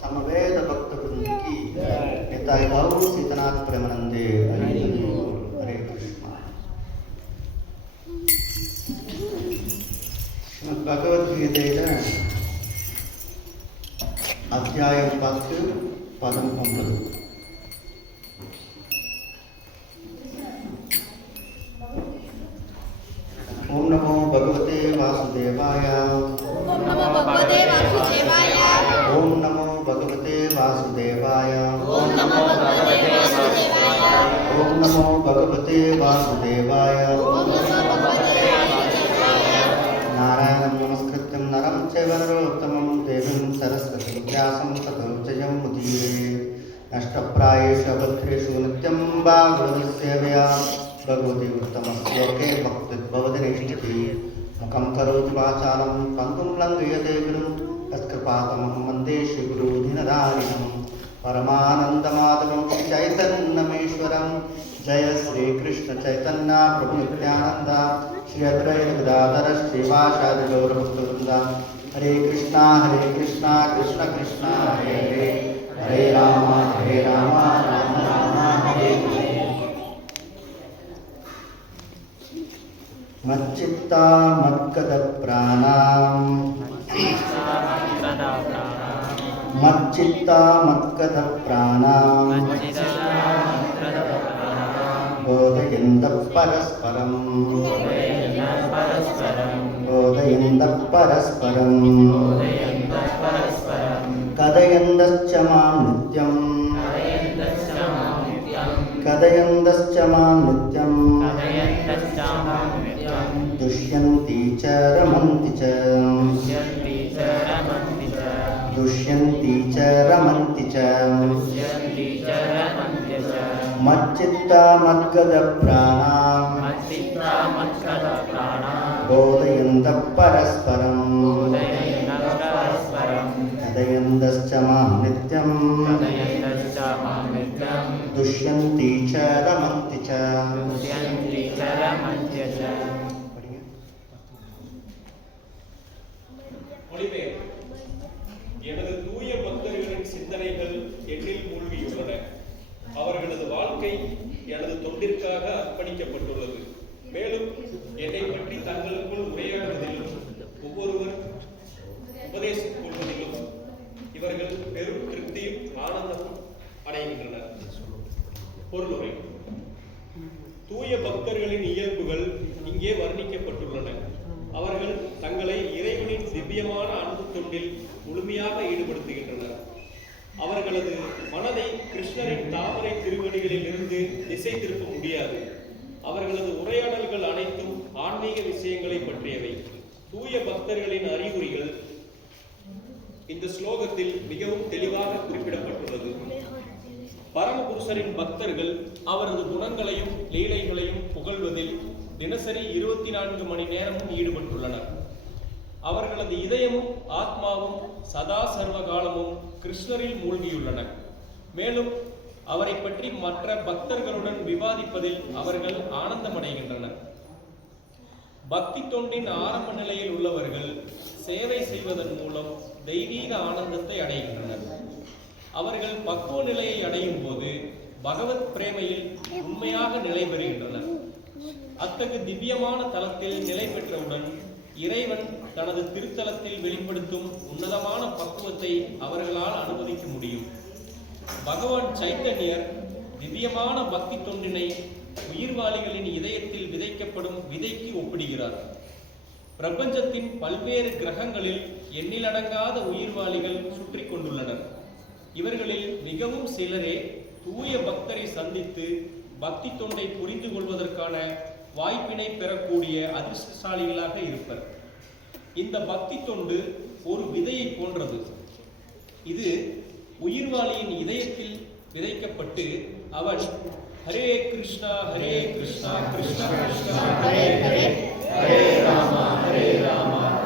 समवेद भक्त वृंद की निताय गौर सीतनाथ प्रेमानंदे हरे कृष्ण। श्रीमद् भगवद्गीதையில அத்தியாயம் 10 பதம் 9. ओम नमो भगवते वासुदेवाय। ओम नमो भगवते वासुदेवाय। ओम नमो भगवते वासुदेवाय। ओम नमो भगवते वासुदेवाय। ओम नमो भगवते वासुदेवाय। ओम नमो भगवते वासुदेवाय। नारायणं नमस्कृत्यं नरं चैव नरोत्तमं देवीं सरस्वतीं व्यासं ततो जयमुदीरये। नष्टप्रायेषु अभद्रेषु नित्यं भागवतसेवया भगवती उत्तमश्लोके भक्तिर्भवति निष्ठितिः। मुखं करोति वाचालं पङ्गुं लङ्घयते गुरुं तत्कृपातमहं वन्दे श्रीगुरुदीनदारिणं परमानन्दमाधवं श्रीचैतन्यमेश्वरं। जय श्रीकृष्ण चैतन्य प्रभु नित्यानन्द श्री अद्वैत गदाधर श्रीवासादि गौरभक्तवृन्द। हरे कृष्णा कृष्ण कृष्ण हरे हरे, हरे राम राम राम हरे हरे। मच्चित्ता मद्गत प्राणां मच्चित्ता मत्कथ प्राणां बोधयन्तः परस्परं कथयन्तश्च मां नित्यं दुष्यन्ति च रमन्ति च मच्चित्ता मद्गत प्राणां बोधयन्तः परस्परं कथयन्तश्च मां नित्यं दुष्यन्ति च रमन्ति च எனது தூய பக்தர்களின் சிந்தனைகள் என்னில் மூழ்கியுள்ளன. அவர்களது வாழ்க்கை எனது தொண்டிற்காக அர்ப்பணிக்கப்பட்டுள்ளது. மேலும் என்னை பற்றி தங்களுக்குள் உரையாடுவதிலும் ஒவ்வொருவர் உபதேசித்துக் கொள்வதிலும் இவர்கள் பெரும் திருப்தியும் ஆனந்தமும் அடைகின்றனர். பொருளுரை: தூய பக்தர்களின் இயல்புகள் இங்கே வர்ணிக்கப்பட்டுள்ளன. அவர்கள் தங்களை இறைவனின் திவ்யமான அன்பு தொண்டில் முழுமையாக ஈடுபடுத்துகின்றனர். அவர்களது மனதை கிருஷ்ணரின் தாமரை திருவடிகளில் இருந்து திசை திருப்ப முடியாது. அவர்களது உரையாடல்கள் அனைத்தும் ஆன்மீக விஷயங்களை பற்றியவை. தூய பக்தர்களின் அறிகுறிகள் இந்த ஸ்லோகத்தில் மிகவும் தெளிவாக குறிப்பிடப்பட்டுள்ளது. பரமபுருஷரின் பக்தர்கள் அவரது குணங்களையும் லீலைகளையும் புகழ்வதில் தினசரி 24 மணி நேரமும் ஈடுபட்டுள்ளனர். அவர்களது இதயமும் ஆத்மாவும் சதா சர்வ காலமும் கிருஷ்ணரில் மூழ்கியுள்ளன. மேலும் அவரை பற்றி மற்ற பக்தர்களுடன் விவாதிப்பதில் அவர்கள் ஆனந்தமடைகின்றனர். பக்தி தொண்டின் ஆரம்ப நிலையில் உள்ளவர்கள் சேவை செய்வதன் மூலம் தெய்வீக ஆனந்தத்தை அடைகின்றனர். அவர்கள் பக்குவ நிலையை அடையும் போது பகவத் பிரேமையில் உண்மையாக நிலை பெறுகின்றனர். அத்தகு திவ்யமான தலத்தில் நிலை பெற்றவுடன் இறைவன் தனது திருத்தலத்தில் வெளிப்படுத்தும் உன்னதமான பக்குவத்தை அவர்களால் அனுபவிக்க முடியும். பகவான் சைத்தன்யர் திவ்யமான பக்தி தொண்டினை உயிர்வாளிகளின் இதயத்தில் விதைக்கப்படும் விதைக்கு ஒப்பிடுகிறார். பிரபஞ்சத்தின் பல்வேறு கிரகங்களில் எண்ணிலடங்காத உயிர்வாளிகள் சுற்றி கொண்டுள்ளனர். இவர்களில் மிகவும் சிலரே தூய பக்தரை சந்தித்து பக்தி தொண்டை புரிந்து கொள்வதற்கான வாய்ப்பினை பெறக்கூடிய அதிர்ஷ்டசாலிகளாக இருப்பர். இந்த பக்தி தொண்டு ஒரு விதையை போன்றது. இது உயிர்வாளியின் இதயத்தில் விதைக்கப்பட்டு அவன் ஹரே கிருஷ்ணா கிருஷ்ணா கிருஷ்ணா ஹரே ஹரே, ஹரே ராமா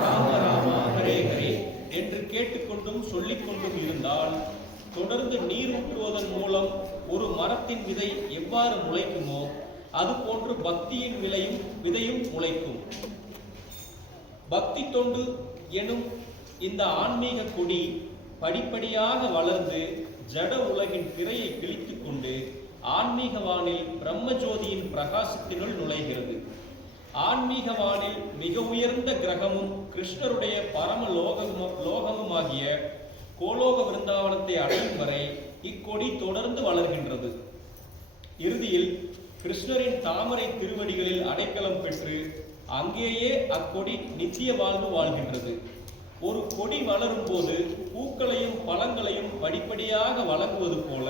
ராம ராமா ஹரே ஹரே என்று கேட்டுக்கொண்டும் சொல்லிக்கொண்டும் இருந்தால் தொடர்ந்து நீர் ஊற்றுவதன் மூலம் ஒரு மரத்தின் விதை எவ்வாறு முளைக்குமோ அதுபோன்று பக்தியின் விதையும் முளைக்கும். பக்தி தொண்டு எனும் இந்த ஆன்மீக கொடி படிப்படியாக வளர்ந்து ஜட உலகின் திரையை கிழித்துக் கொண்டு ஆன்மீக வானில் பிரம்மஜோதியின் பிரகாசத்தினுள் நுழைகிறது. ஆன்மீக வானில் மிக உயர்ந்த கிரகமும் கிருஷ்ணருடைய பரம லோகமுமாகிய கோலோக விருந்தாவனத்தை அடையும் வரை இக்கொடி தொடர்ந்து வளர்கின்றது. இறுதியில் கிருஷ்ணரின் தாமரை திருவடிகளில் அடைக்கலம் பெற்று அங்கேயே அக்கொடி நித்திய வாழ்வு வாழ்கின்றது. ஒரு கொடி வளரும் போது பூக்களையும் பழங்களையும் படிப்படியாக வழங்குவது போல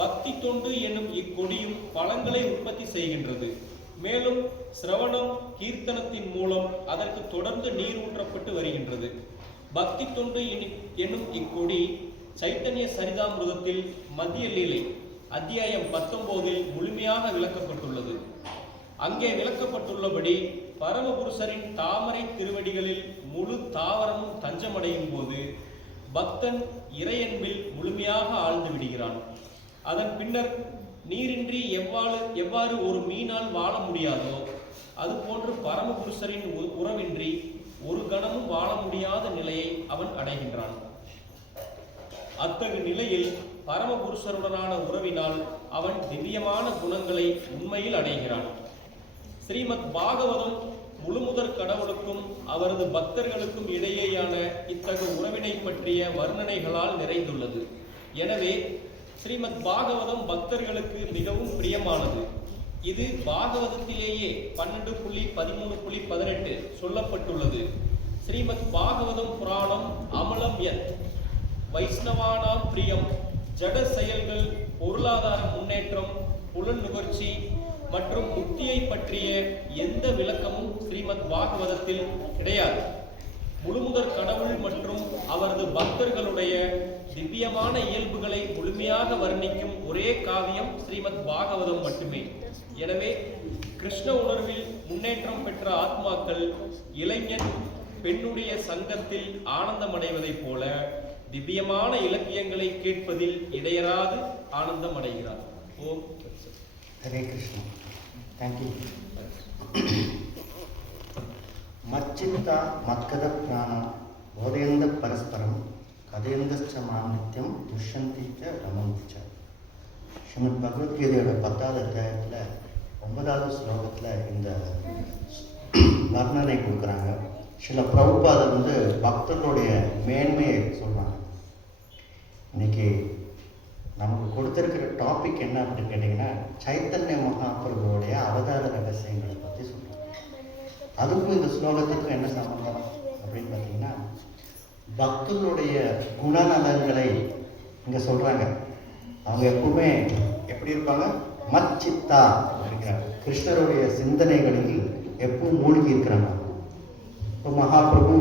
பக்தி தொண்டு என்னும் இக்கொடியும் பழங்களை உற்பத்தி செய்கின்றது. மேலும் சிரவணம் கீர்த்தனத்தின் மூலம் அதற்கு தொடர்ந்து நீர் ஊற்றப்பட்டு வருகின்றது. பக்தி தொண்டு என்னும் இக்கொடி சைத்தன்ய சரிதாமிருதத்தில் மத்திய லீலை அத்தியாயம் 19 முழுமையாக விளக்கப்பட்டுள்ளது. அங்கே விளக்கப்பட்டுள்ளபடி பரமபுருஷரின் தாமரை திருவடிகளில் முழு தாவரமும் தஞ்சமடையும் போது பக்தன் இறையன்பில் முழுமையாக ஆழ்ந்து விடுகிறான். அதன் பின்னர் நீரின்றி எவ்வாறு ஒரு மீனால் வாழ முடியாதோ அதுபோன்று பரமபுருஷரின் உறவின்றி ஒரு கணமும் வாழ முடியாத நிலையை அவன் அடைகின்றான். அத்தகு நிலையில் பரமபுருஷருடனான உறவினால் அவன் திவ்யமான குணங்களை உண்மையில் அடைகிறான். ஸ்ரீமத் பாகவதம் முழுமுதற் கடவுளுக்கும் அவரது பக்தர்களுக்கும் இடையேயான இத்தகைய உறவினை பற்றிய வர்ணனைகளால் நிறைந்துள்ளது. எனவே ஸ்ரீமத் பாகவதம் பக்தர்களுக்கு மிகவும் பிரியமானது. இது பாகவதத்திலேயே 12.13.18 சொல்லப்பட்டுள்ளது. ஸ்ரீமத் பாகவதம் புராணம் அமலம் யத் வைஷ்ணவானாம் பிரியம், ஜட செயல்கள், பொருளாதார முன்னேற்றம், புலன் நுகர்ச்சி மற்றும் முக்தியை பற்றிய எந்த விளக்கமும் ஸ்ரீமத் பாகவதத்தில் கிடையாது. முழுமுதற் கடவுள் மற்றும் அவரது பக்தர்களுடைய திவ்யமான இயல்புகளை முழுமையாக வர்ணிக்கும் ஒரே காவியம் ஸ்ரீமத் பாகவதம் மட்டுமே. எனவே கிருஷ்ண உணர்வில் முன்னேற்றம் பெற்ற ஆத்மாக்கள் இளைஞன் பெண்ணுடைய சங்கத்தில் ஆனந்தமடைவதைப் போல திவ்யமான இலக்கியங்களை கேட்பதில் இடையராது ஆனந்தம் அடைகிறார். ஓம் ஹரே கிருஷ்ணா. தேங்க்யூ. மச்சித்தா மத்கத பிராணா போதயந்த பரஸ்பரம் கதையந்தச்ச மாநித்தியம் துஷ்யந்தீச்ச ரமந்திச்ச. ஸ்ரீமத் பகவத்கீதையோட 10வது அத்தியாயத்தில் 9வது ஸ்லோகத்தில் இந்த வர்ணனை கொடுக்குறாங்க. சில பிரபுபாதர் பக்தர்களுடைய மேன்மையை சொல்கிறாங்க. இன்னைக்கு நமக்கு கொடுத்துருக்கிற டாபிக் என்ன அப்படின்னு கேட்டிங்கன்னா, சைத்தன்ய மகாபிரபுவோடைய அவதார ரகசியங்களை பற்றி சொல்கிறாங்க. அதுக்கும் இந்த ஸ்லோகத்துக்கும் என்ன சம்பந்தம் அப்படின்னு பார்த்தீங்கன்னா, பக்தர்களுடைய குணநலன்களை இங்கே சொல்கிறாங்க. அவங்க எப்பவுமே எப்படி இருப்பாங்க? மச்சித்தா இருக்கிறாங்க. கிருஷ்ணருடைய சிந்தனைகளில் எப்பவும் மூழ்கி இருக்கிறாங்க. இப்போ மகாபிரபு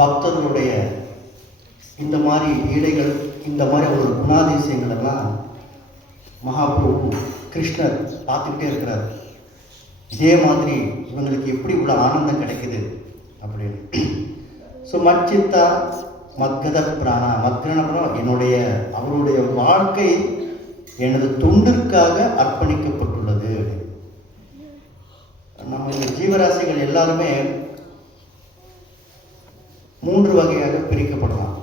பக்தர்களுடைய இந்த மாதிரி ஈடைகள், இந்த மாதிரி ஒரு குணாதிசயங்கள் எல்லாம் மகாபிரபு கிருஷ்ணர் பார்த்துக்கிட்டே இருக்கிறார். இதே மாதிரி இவங்களுக்கு எப்படி இவ்வளோ ஆனந்தம் கிடைக்குது அப்படின்னு. ஸோ மச்சித்தா மத்கத பிராணா, மத்கனம் என்னுடைய அவருடைய வாழ்க்கை எனது தொண்டிற்காக அர்ப்பணிக்கப்பட்டுள்ளது. நம்ம ஜீவராசிகள் எல்லாருமே 3 வகையாக பிரிக்கப்படலாம்.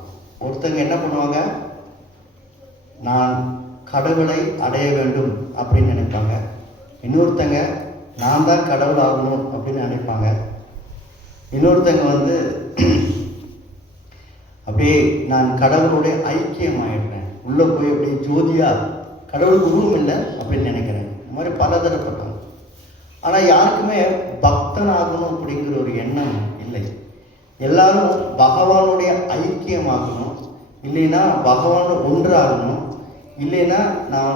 ஒருத்தங்க என்ன பண்ணுவாங்க? நான் கடவுளை அடைய வேண்டும் அப்படின்னு நினைப்பாங்க. இன்னொருத்தங்க நான் தான் கடவுள் ஆகணும் அப்படின்னு நினைப்பாங்க. இன்னொருத்தங்க அப்படியே நான் கடவுளுடைய ஐக்கியம் ஆயிடுறேன், உள்ளே போய் அப்படியே ஜோதியா கடவுளுக்கு உருவம் இல்லை அப்படின்னு நினைக்கிறேன். இந்த மாதிரி பலதரப்பட்டவங்க. ஆனால் யாருக்குமே பக்தன் ஆகணும் அப்படிங்கிற ஒரு எண்ணம் இல்லை. எல்லாரும் பகவானுடைய ஐக்கியமாகணும், இல்லைன்னா பகவான் ஒன்றாகணும், இல்லைன்னா நான்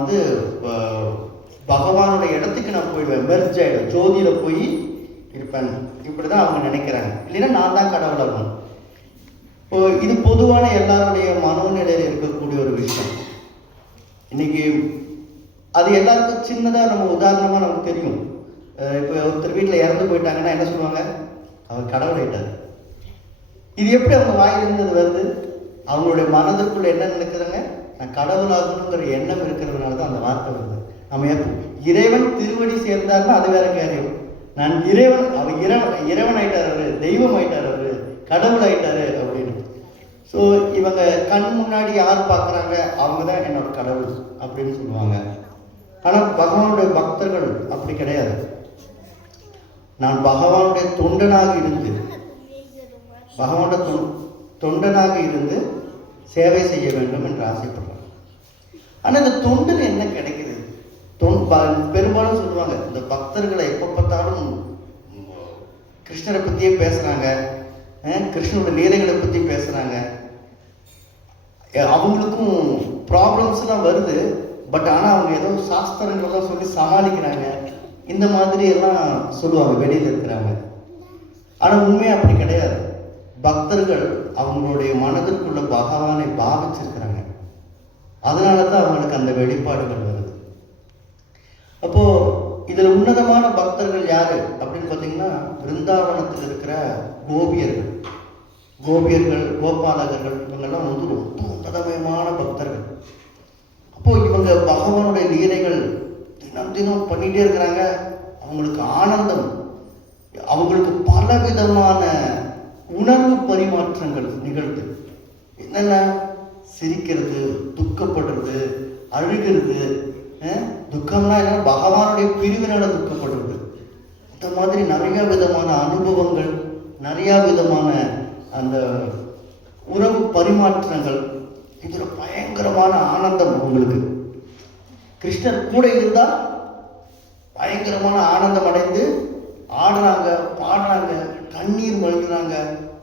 பகவானுடைய இடத்துக்கு நான் போயிடுவேன், மெர்ஜ் ஆகிடும், ஜோதியில் போய் இருப்பேன், இப்படி தான் அவங்க நினைக்கிறாங்க. இல்லைன்னா நான் தான் கடவுளாகணும். இப்போ இது பொதுவான எல்லாருடைய மனோநிலையில் இருக்கக்கூடிய ஒரு விஷயம். இன்னைக்கு அது எல்லாருக்கும் சின்னதாக நம்ம உதாரணமாக நமக்கு தெரியும். இப்போ ஒருத்தர் வீட்டில் இறந்து போயிட்டாங்கன்னா என்ன சொல்லுவாங்க? அவர் கடவுள் ஆயிட்டார். இது எப்படி அவங்க வாயிலிருந்து வருது? அவங்களுடைய மனதிற்குள்ள என்ன நினைக்கிறாங்க? நான் கடவுளாகணுங்கிற எண்ணம் இருக்கிறதுனால தான் அந்த வார்த்தை வருது. நம்ம இறைவன் திருவடி சேர்ந்தாருன்னா அது வேற காரியம். நான் இறைவன், அவர் இறைவன் ஆயிட்டார், அவரு தெய்வம் ஆயிட்டார், அவரு கடவுள் ஆயிட்டாரு அப்படின்னு. ஸோ இவங்க கண் முன்னாடி யார் பார்க்குறாங்க? அவங்க தான் என்னோட கடவுள் அப்படின்னு சொல்லுவாங்க. ஆனால் பகவானுடைய பக்தர்கள் அப்படி கிடையாது. நான் பகவானுடைய தொண்டனாக இருந்து தொண்டனாக இருந்து சேவை செய்ய வேண்டும் என்று ஆசைப்படுறாங்க. ஆனால் இந்த தொண்டில் என்ன கிடைக்குது? பெரும்பாலும் சொல்லுவாங்க, இந்த பக்தர்களை எப்போ பார்த்தாலும் கிருஷ்ணரை பற்றியே பேசுகிறாங்க, கிருஷ்ணனோட லீலைகளை பற்றி பேசுகிறாங்க. அவங்களுக்கும் ப்ராப்ளம்ஸ்லாம் வருது, பட் ஆனால் அவங்க ஏதோ சாஸ்திரங்கள்லாம் சொல்லி சமாளிக்கிறாங்க. இந்த மாதிரி எல்லாம் சொல்லுவாங்க வெளியில் இருக்கிறாங்க. ஆனால் உண்மையாக அப்படி கிடையாது. பக்தர்கள் அவங்களுடைய மனதிற்குள்ள பகவானை பாவிச்சிருக்கிறாங்க. அதனால தான் அவங்களுக்கு அந்த வெளிப்பாடுகள் வருது. அப்போது இதில் உன்னதமான பக்தர்கள் யார் அப்படின்னு பார்த்தீங்கன்னா, பிருந்தாவனத்தில் இருக்கிற கோபியர்கள், கோபாலகர்கள், இவங்கெல்லாம் ரொம்ப உன்னதமான பக்தர்கள். அப்போது இவங்க பகவானுடைய லீலைகள் தினம் தினம் பண்ணிகிட்டே இருக்கிறாங்க. அவங்களுக்கு ஆனந்தம், அவங்களுக்கு பலவிதமான உணர்வு பரிமாற்றங்கள் நிகழ்த்து. என்னென்ன? சிரிக்கிறது, துக்கப்படுறது, அழுகிறது. துக்கம்னா என்ன? பகவானுடைய பிரிவினால துக்கப்படுறது. இந்த மாதிரி நிறைய விதமான அனுபவங்கள், நிறைய விதமான அந்த உறவு பரிமாற்றங்கள், இதுல பயங்கரமான ஆனந்தம் உங்களுக்கு. கிருஷ்ணர் கூட இருந்தா பயங்கரமான ஆனந்தம் அடைந்து ஆடுறாங்க, பாடுறாங்க, கண்ணீர் மல்கிறாங்க,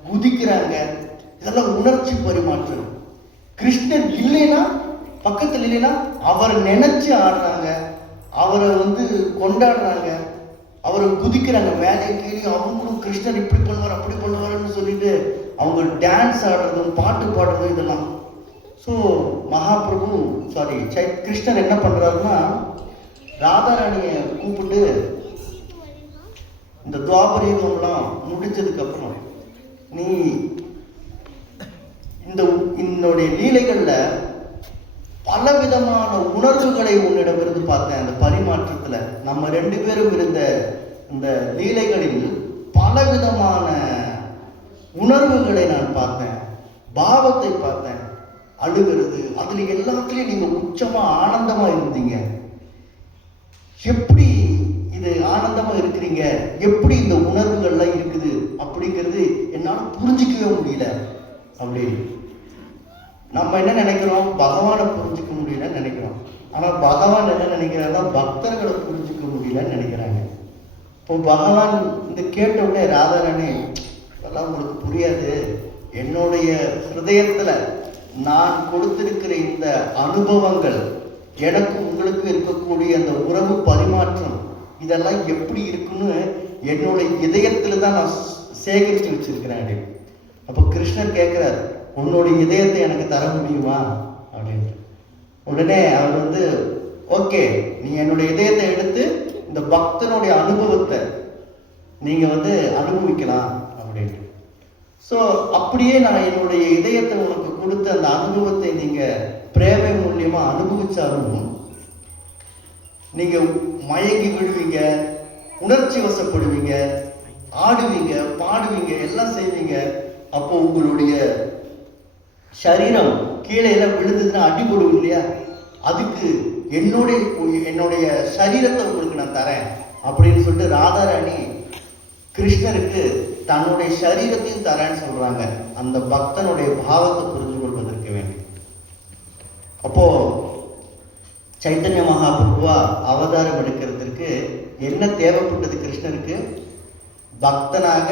குதிக்கிறாங்க. இதெல்லாம் உணர்ச்சி பரிமாற்றம். கிருஷ்ணர் இல்லைன்னா, பக்கத்தில் இல்லைன்னா அவரை நினைச்சு ஆடுறாங்க, அவரை கொண்டாடுறாங்க, அவரை குதிக்கிறாங்க மேலே கீழே. அவங்களும் கிருஷ்ணர் இப்படி பண்ணுவார் அப்படி பண்ணுவாருன்னு சொல்லிட்டு அவங்க டான்ஸ் ஆடுறதும் பாட்டு பாடுறதும் இதெல்லாம். ஸோ மகாபிரபு கிருஷ்ணர் என்ன பண்றாருன்னா, ராதாராணியை கூப்பிட்டு இந்த துவாபரீகம்லாம் முடிஞ்சதுக்கு அப்புறம், நீ என்னுடைய லீலைகள்ல பலவிதமான உணர்வுகளை உன்னிடமிருந்து பார்த்தேன். அந்த பரிமாற்றத்துல நம்ம 2 பேரும் இருந்த இந்த லீலைகளில் பலவிதமான உணர்வுகளை நான் பார்த்தேன், பாவத்தை பார்த்தேன், அழுகிறது, அதுல எல்லாத்துலயும் நீங்க உச்சமா ஆனந்தமா இருந்தீங்க. எப்படி இது ஆனந்தமா இருக்கிறீங்க, எப்படி இந்த உணர்வுகள்லாம் இருக்குது அப்படிங்கிறது என்னால புரிஞ்சிக்கவே முடியல. அப்படி நம்ம என்ன நினைக்கிறோம், பகவானை புரிஞ்சுக்க முடியலன்னு நினைக்கிறோம். ஆனா பகவான் என்ன நினைக்கிறாருன்னா, பக்தர்களை புரிஞ்சுக்க முடியலன்னு நினைக்கிறாங்க. இப்போ பகவான் இந்த கேட்ட உடனே ராதாராணி, அதெல்லாம் உங்களுக்கு புரியாது, என்னுடைய ஹிருதயத்துல நான் கொடுத்திருக்கிற இந்த அனுபவங்கள், எனக்கு உங்களுக்கு இருக்கக்கூடிய அந்த உறவு பரிமாற்றம், இதெல்லாம் எப்படி இருக்குன்னு என்னுடைய இதயத்துல தான் நான் சேகரித்து வச்சிருக்கிறேன். அப்போ கிருஷ்ணர் கேட்கிறார், உன்னுடைய இதயத்தை எனக்கு தர முடியுமா அப்படின்ட்டு. உடனே அவர் ஓகே, நீ என்னுடைய இதயத்தை எடுத்து இந்த பக்தனுடைய அனுபவத்தை நீங்க அனுபவிக்கலாம் அப்படின்ட்டு. ஸோ அப்படியே நான் என்னுடைய இதயத்தை உனக்கு கொடுத்த அந்த அனுபவத்தை நீங்க பிரேமை மூலியமா அனுபவிச்சாலும் நீங்க மயங்கி விழுவீங்க, உணர்ச்சி வசப்படுவீங்க, ஆடுவீங்க, பாடுவீங்க, எல்லாம் செய்வீங்க. அப்போ உங்களுடைய சரீரம் கீழே எல்லாம் விழுந்ததுன்னா அடிபடும் இல்லையா, அதுக்கு என்னுடைய சரீரத்தை உங்களுக்கு நான் தரேன் அப்படின்னு சொல்லிட்டு ராதாராணி கிருஷ்ணருக்கு தன்னுடைய சரீரத்தையும் தரேன்னு சொல்றாங்க, அந்த பக்தனுடைய பாவத்தை புரிந்து கொள்வதற்கு வேண்டி. அப்போ சைத்தன்ய மகாபிரபுவா அவதாரம் எடுக்கிறதுக்கு என்ன தேவைப்பட்டது கிருஷ்ணருக்கு? பக்தனாக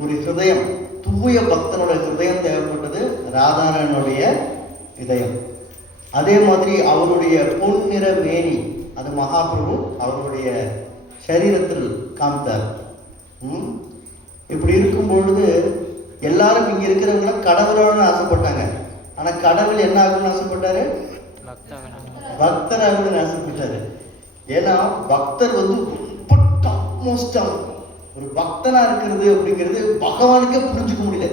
ஒரு ஹிருதயம், தூய பக்தனோட ஹிருதயம் தேவைப்பட்டது, ராதாரானுடைய இதயம். அதே மாதிரி அவருடைய பொன்னிற மேனி, அது மகாபிரபு அவருடைய சரீரத்தில் காமித்தார். இப்படி இருக்கும் பொழுது எல்லாரும் இங்க இருக்கிறவங்க கடவுளோட ஆசைப்பட்டாங்க. ஆனா கடவுள் என்ன ஆகணும்னு ஆசைப்பட்டாரு? பக்தராகணும்னு ஆசைப்பட்டாரு. ஏன்னா பக்தர் ரொம்ப டாப் மோஸ்டா ஒரு பக்தனா இருக்கிறது அப்படிங்கிறது பகவானுக்கே புரிஞ்சுக்க முடியல.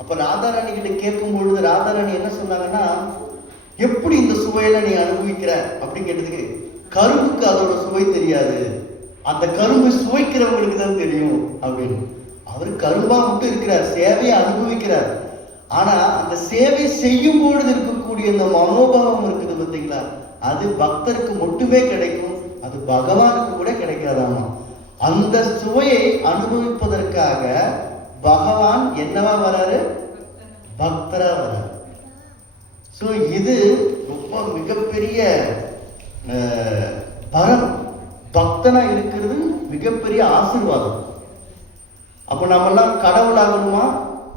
அப்ப ராதாராணி கிட்ட கேட்கும் பொழுது ராதாராணி என்ன சொன்னாங்கன்னா, எப்படி இந்த சுவையில நீ அனுபவிக்கிற அப்படின்னு கேட்டதுக்கு, கரும்புக்கு அதோட சுவை தெரியாது, அந்த கரும்பு சுவைக்கிறவங்களுக்கு தான் தெரியும் அப்படின்னு. அவர் கரும்பா மட்டும் இருக்கிறார், சேவையை அனுபவிக்கிறார். ஆனா அந்த சேவை செய்யும் பொழுது இருக்கக்கூடிய இந்த மனோபாவம் இருக்குது பார்த்தீங்களா, அது பக்தருக்கு மட்டுமே கிடைக்கும், அது பகவானுக்கு கூட கிடைக்காதாமா. அந்த சுவையை அனுபவிப்பதற்காக பகவான் என்னவா வராரு? பக்தரா வராரு. ஸோ இது ரொம்ப மிகப்பெரிய பரம். பக்தனா இருக்கிறது மிகப்பெரிய ஆசீர்வாதம். அப்போ நம்மெல்லாம் கடவுள் ஆகணுமா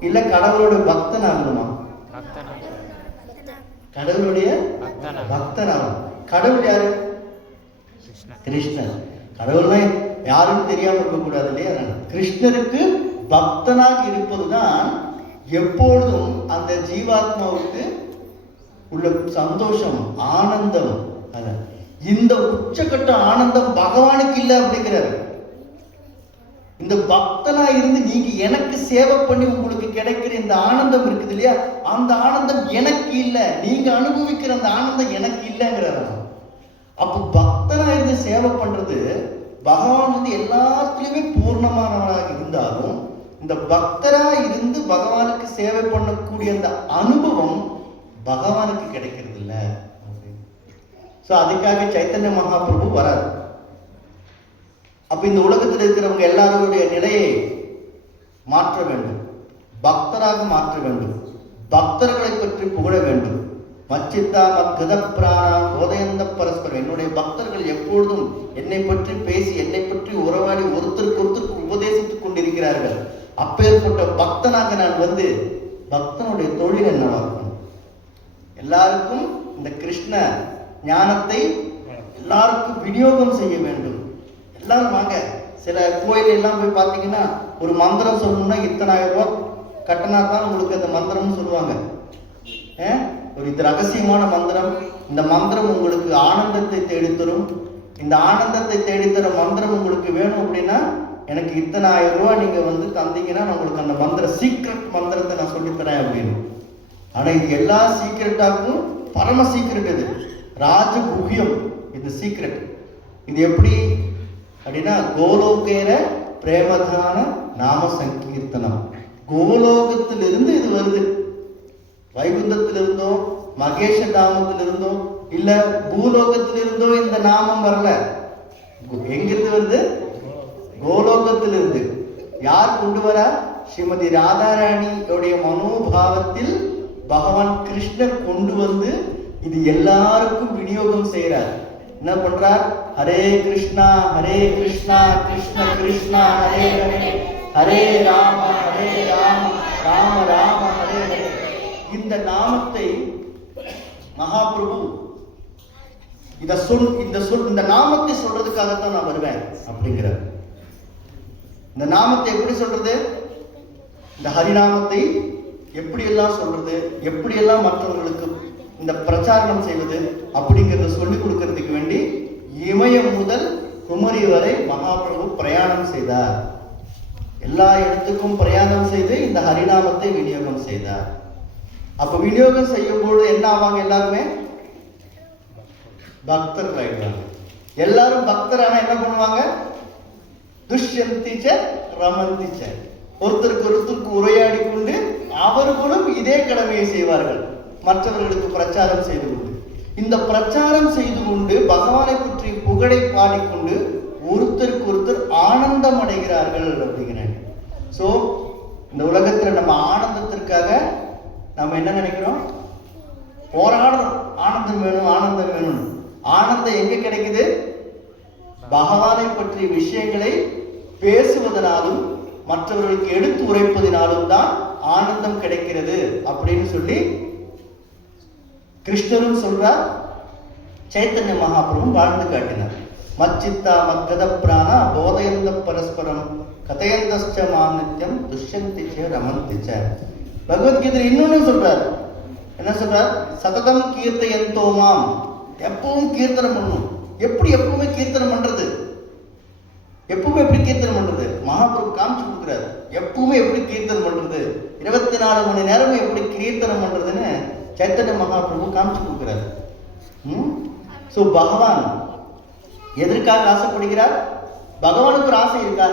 இல்ல கடவுளோட பக்தன் ஆகணுமா? கடவுளுடைய பக்தன் ஆகணும். கடவுள் யாரு? கிருஷ்ணர். கடவுள்னா யாருன்னு தெரியாம இருக்க கூடாது இல்லையா? கிருஷ்ணருக்கு பக்தனாக இருப்பதுதான் எப்பொழுதும் அந்த ஜீவாத்மாவுக்கு உள்ள சந்தோஷம், ஆனந்தம். இந்த உச்சக்கட்ட ஆனந்தம் பகவானுக்கு இல்லை அப்படிங்கிறாரு. இந்த பக்தனா இருந்து நீங்க எனக்கு சேவை பண்ணி உங்களுக்கு கிடைக்கிற இந்த ஆனந்தம் இருக்குது இல்லையா, அந்த ஆனந்தம் எனக்கு இல்லை, நீங்க அனுபவிக்கிற அந்த ஆனந்தம் எனக்கு இல்லைங்கிறாரு. அப்போ பக்தனா இருந்து சேவை பண்றது, பகவான் எல்லாத்துலயுமே பூர்ணமானவனாக இருந்தாலும் இந்த பக்தரா இருந்து பகவானுக்கு சேவை பண்ணக்கூடிய அந்த அனுபவம் பகவானுக்கு கிடைக்கிறது இல்லை. ஸோ அதுக்காக சைத்தன்ய மகாபிரபு வராரு. அப்ப இந்த உலகத்தில் இருக்கிறவங்க எல்லாருடைய நிலையை மாற்ற வேண்டும், பக்தராக மாற்ற வேண்டும், பக்தர்களை பற்றி புகழ வேண்டும். மச்சித்தா மத்கத பிராணாம் போதையந்த பரஸ்பரம். என்னுடைய பக்தர்கள் எப்பொழுதும் என்னை பற்றி பேசி என்னை பற்றி உறவாடி ஒருத்தருக்கு ஒருத்தருக்கு உபதேசித்துக் கொண்டிருக்கிறார்கள். அப்பேற்பட்ட பக்தனாக நான் வந்து பக்தனுடைய தொழில் என்னவா இருக்கும்? எல்லாருக்கும் இந்த கிருஷ்ண ஞானத்தை எல்லாருக்கும் விநியோகம் செய்ய வேண்டும். எல்லாரும் வாங்க. சில கோயில் எல்லாம் போய் பார்த்தீங்கன்னா ஒரு மந்திரம் சொல்லணும்னா இத்தனாயிரம் ரூபாய் கட்டினா தான் உங்களுக்கு அந்த மந்திரம்னு சொல்லுவாங்க. ஒரு இது ரகசியமான மந்திரம். இந்த மந்திரம் உங்களுக்கு ஆனந்தத்தை தேடித்தரும். இந்த ஆனந்தத்தை தேடித்தர மந்திரம் உங்களுக்கு வேணும் அப்படின்னா எனக்கு இத்தனாயிரம் ரூபாய் நீங்க வந்து தந்தீங்கன்னா நான் உங்களுக்கு அந்த மந்திர சீக்ரெட் மந்திரத்தை நான் சொல்லித்தரேன் அப்படின்னு. ஆனா இது எல்லா சீக்ரெட்டாக்கும் பரம சீக்ரெட். இது ராஜகுஹ்யம். இது சீக்ரெட். இது எப்படி அப்படின்னா கோலோகேர பிரேமதான நாம சங்கீர்த்தனம். கோலோகத்திலிருந்து இது வருது. வைகுந்தத்திலிருந்தோ மகேஷ நாமத்திலிருந்தோ இல்ல பூலோகத்திலிருந்தோ இந்த நாமம் வரல. எங்கிருந்து வருது? கோலோகத்திலிருந்து. யார் கொண்டு வர? ஸ்ரீமதி ராதாராணியோடைய மனோபாவத்தில் பகவான் கிருஷ்ணர் கொண்டு வந்து இது எல்லாருக்கும் விநியோகம் செய்யறார். என்ன பண்றார்? ஹரே கிருஷ்ணா கிருஷ்ணா கிருஷ்ணா ஹரே ஹரே, ஹரே ராம ராம ராம ஹரே ஹரே. இந்த நாமத்தை மகாபிரபு இந்த நாமத்தை சொல்றதுக்காகத்தான் நான் வருவேன் அப்படிங்கிறார். இந்த நாமத்தை எப்படி சொல்றது? இந்த ஹரிநாமத்தை எப்படியெல்லாம் சொல்றது, எப்படியெல்லாம் மற்றவர்களுக்கு இந்த பிரச்சாரம் செய்வது அப்படிங்கிறத சொல்லிக் கொடுக்கறதுக்கு வேண்டி இமயம் முதல் குமரி வரை மகாபிரபு பிரயாணம் செய்தார். எல்லா இடத்துக்கும் பிரயாணம் செய்து இந்த ஹரிநாமத்தை விநியோகம் செய்தார். அப்ப விநியோகம் செய்யும் பொழுது என்ன ஆவாங்க? எல்லாருமே பக்தர்கள் ஆயிடுவாங்க. எல்லாரும் பக்தரான என்ன பண்ணுவாங்க? துஷ்யந்திச்ச ரமந்திச்ச. ஒருத்தருக்கு உரையாடி கொண்டு அவர்களும் இதே கடமையை செய்வார்கள். மற்றவர்களுக்கு பிரச்சாரம் செய்து கொண்டு, இந்த பிரச்சாரம் செய்து கொண்டு பகவானை பற்றி புகழை பாடிக்கொண்டு ஒருத்தருக்கு ஒருத்தர் ஆனந்தம் அடைகிறார்கள் அப்படிங்கிறாங்க. சோ இந்த உலகத்துல நம்ம ஆனந்தத்திற்காக நம்ம என்ன நினைக்கிறோம்? போராடுறோம். ஆனந்தம் வேணும், ஆனந்தம் வேணும். ஆனந்தம் எங்க கிடைக்குது? பகவானை பற்றிய விஷயங்களை பேசுவதனாலும் மற்றவர்களுக்கு எடுத்து உரைப்பதினாலும் தான் ஆனந்தம் கிடைக்கிறது அப்படின்னு சொல்லி கிருஷ்ணரும் சொல்றார், சைத்தன்ய மகாபிரபு வாழ்ந்து காட்டினார். மச்சித்தா மத்கத பிராணா போதயந்த பரஸ்பரம் கதையந்தஸ்ச மாநித்யம் துஷ்யந்திச்ச ரமந்திச்ச. பகவத்கீதை இன்னொன்னு சொல்றார். என்ன சொல்றார்? சததம் கீர்த்தயந்தோமாம். எப்பவும் கீர்த்தனம் பண்ணணும். எப்படி எப்பவுமே கீர்த்தனம் பண்றது? எப்பவுமே எப்படி கீர்த்தனம் பண்றது? மகாபிரபு காமிச்சு கொடுக்குறாரு. எப்பவுமே எப்படி கீர்த்தனம் பண்றது, 24 மணி நேரமும் எப்படி கீர்த்தனம் பண்றதுன்னு சைத்தன்ய மகாபிரபு காமிச்சு கொடுக்குறாரு. சோ பகவான் எதற்காக ஆசைப்படுகிறார்? பகவானுக்கு ஒரு ஆசை இருக்கா?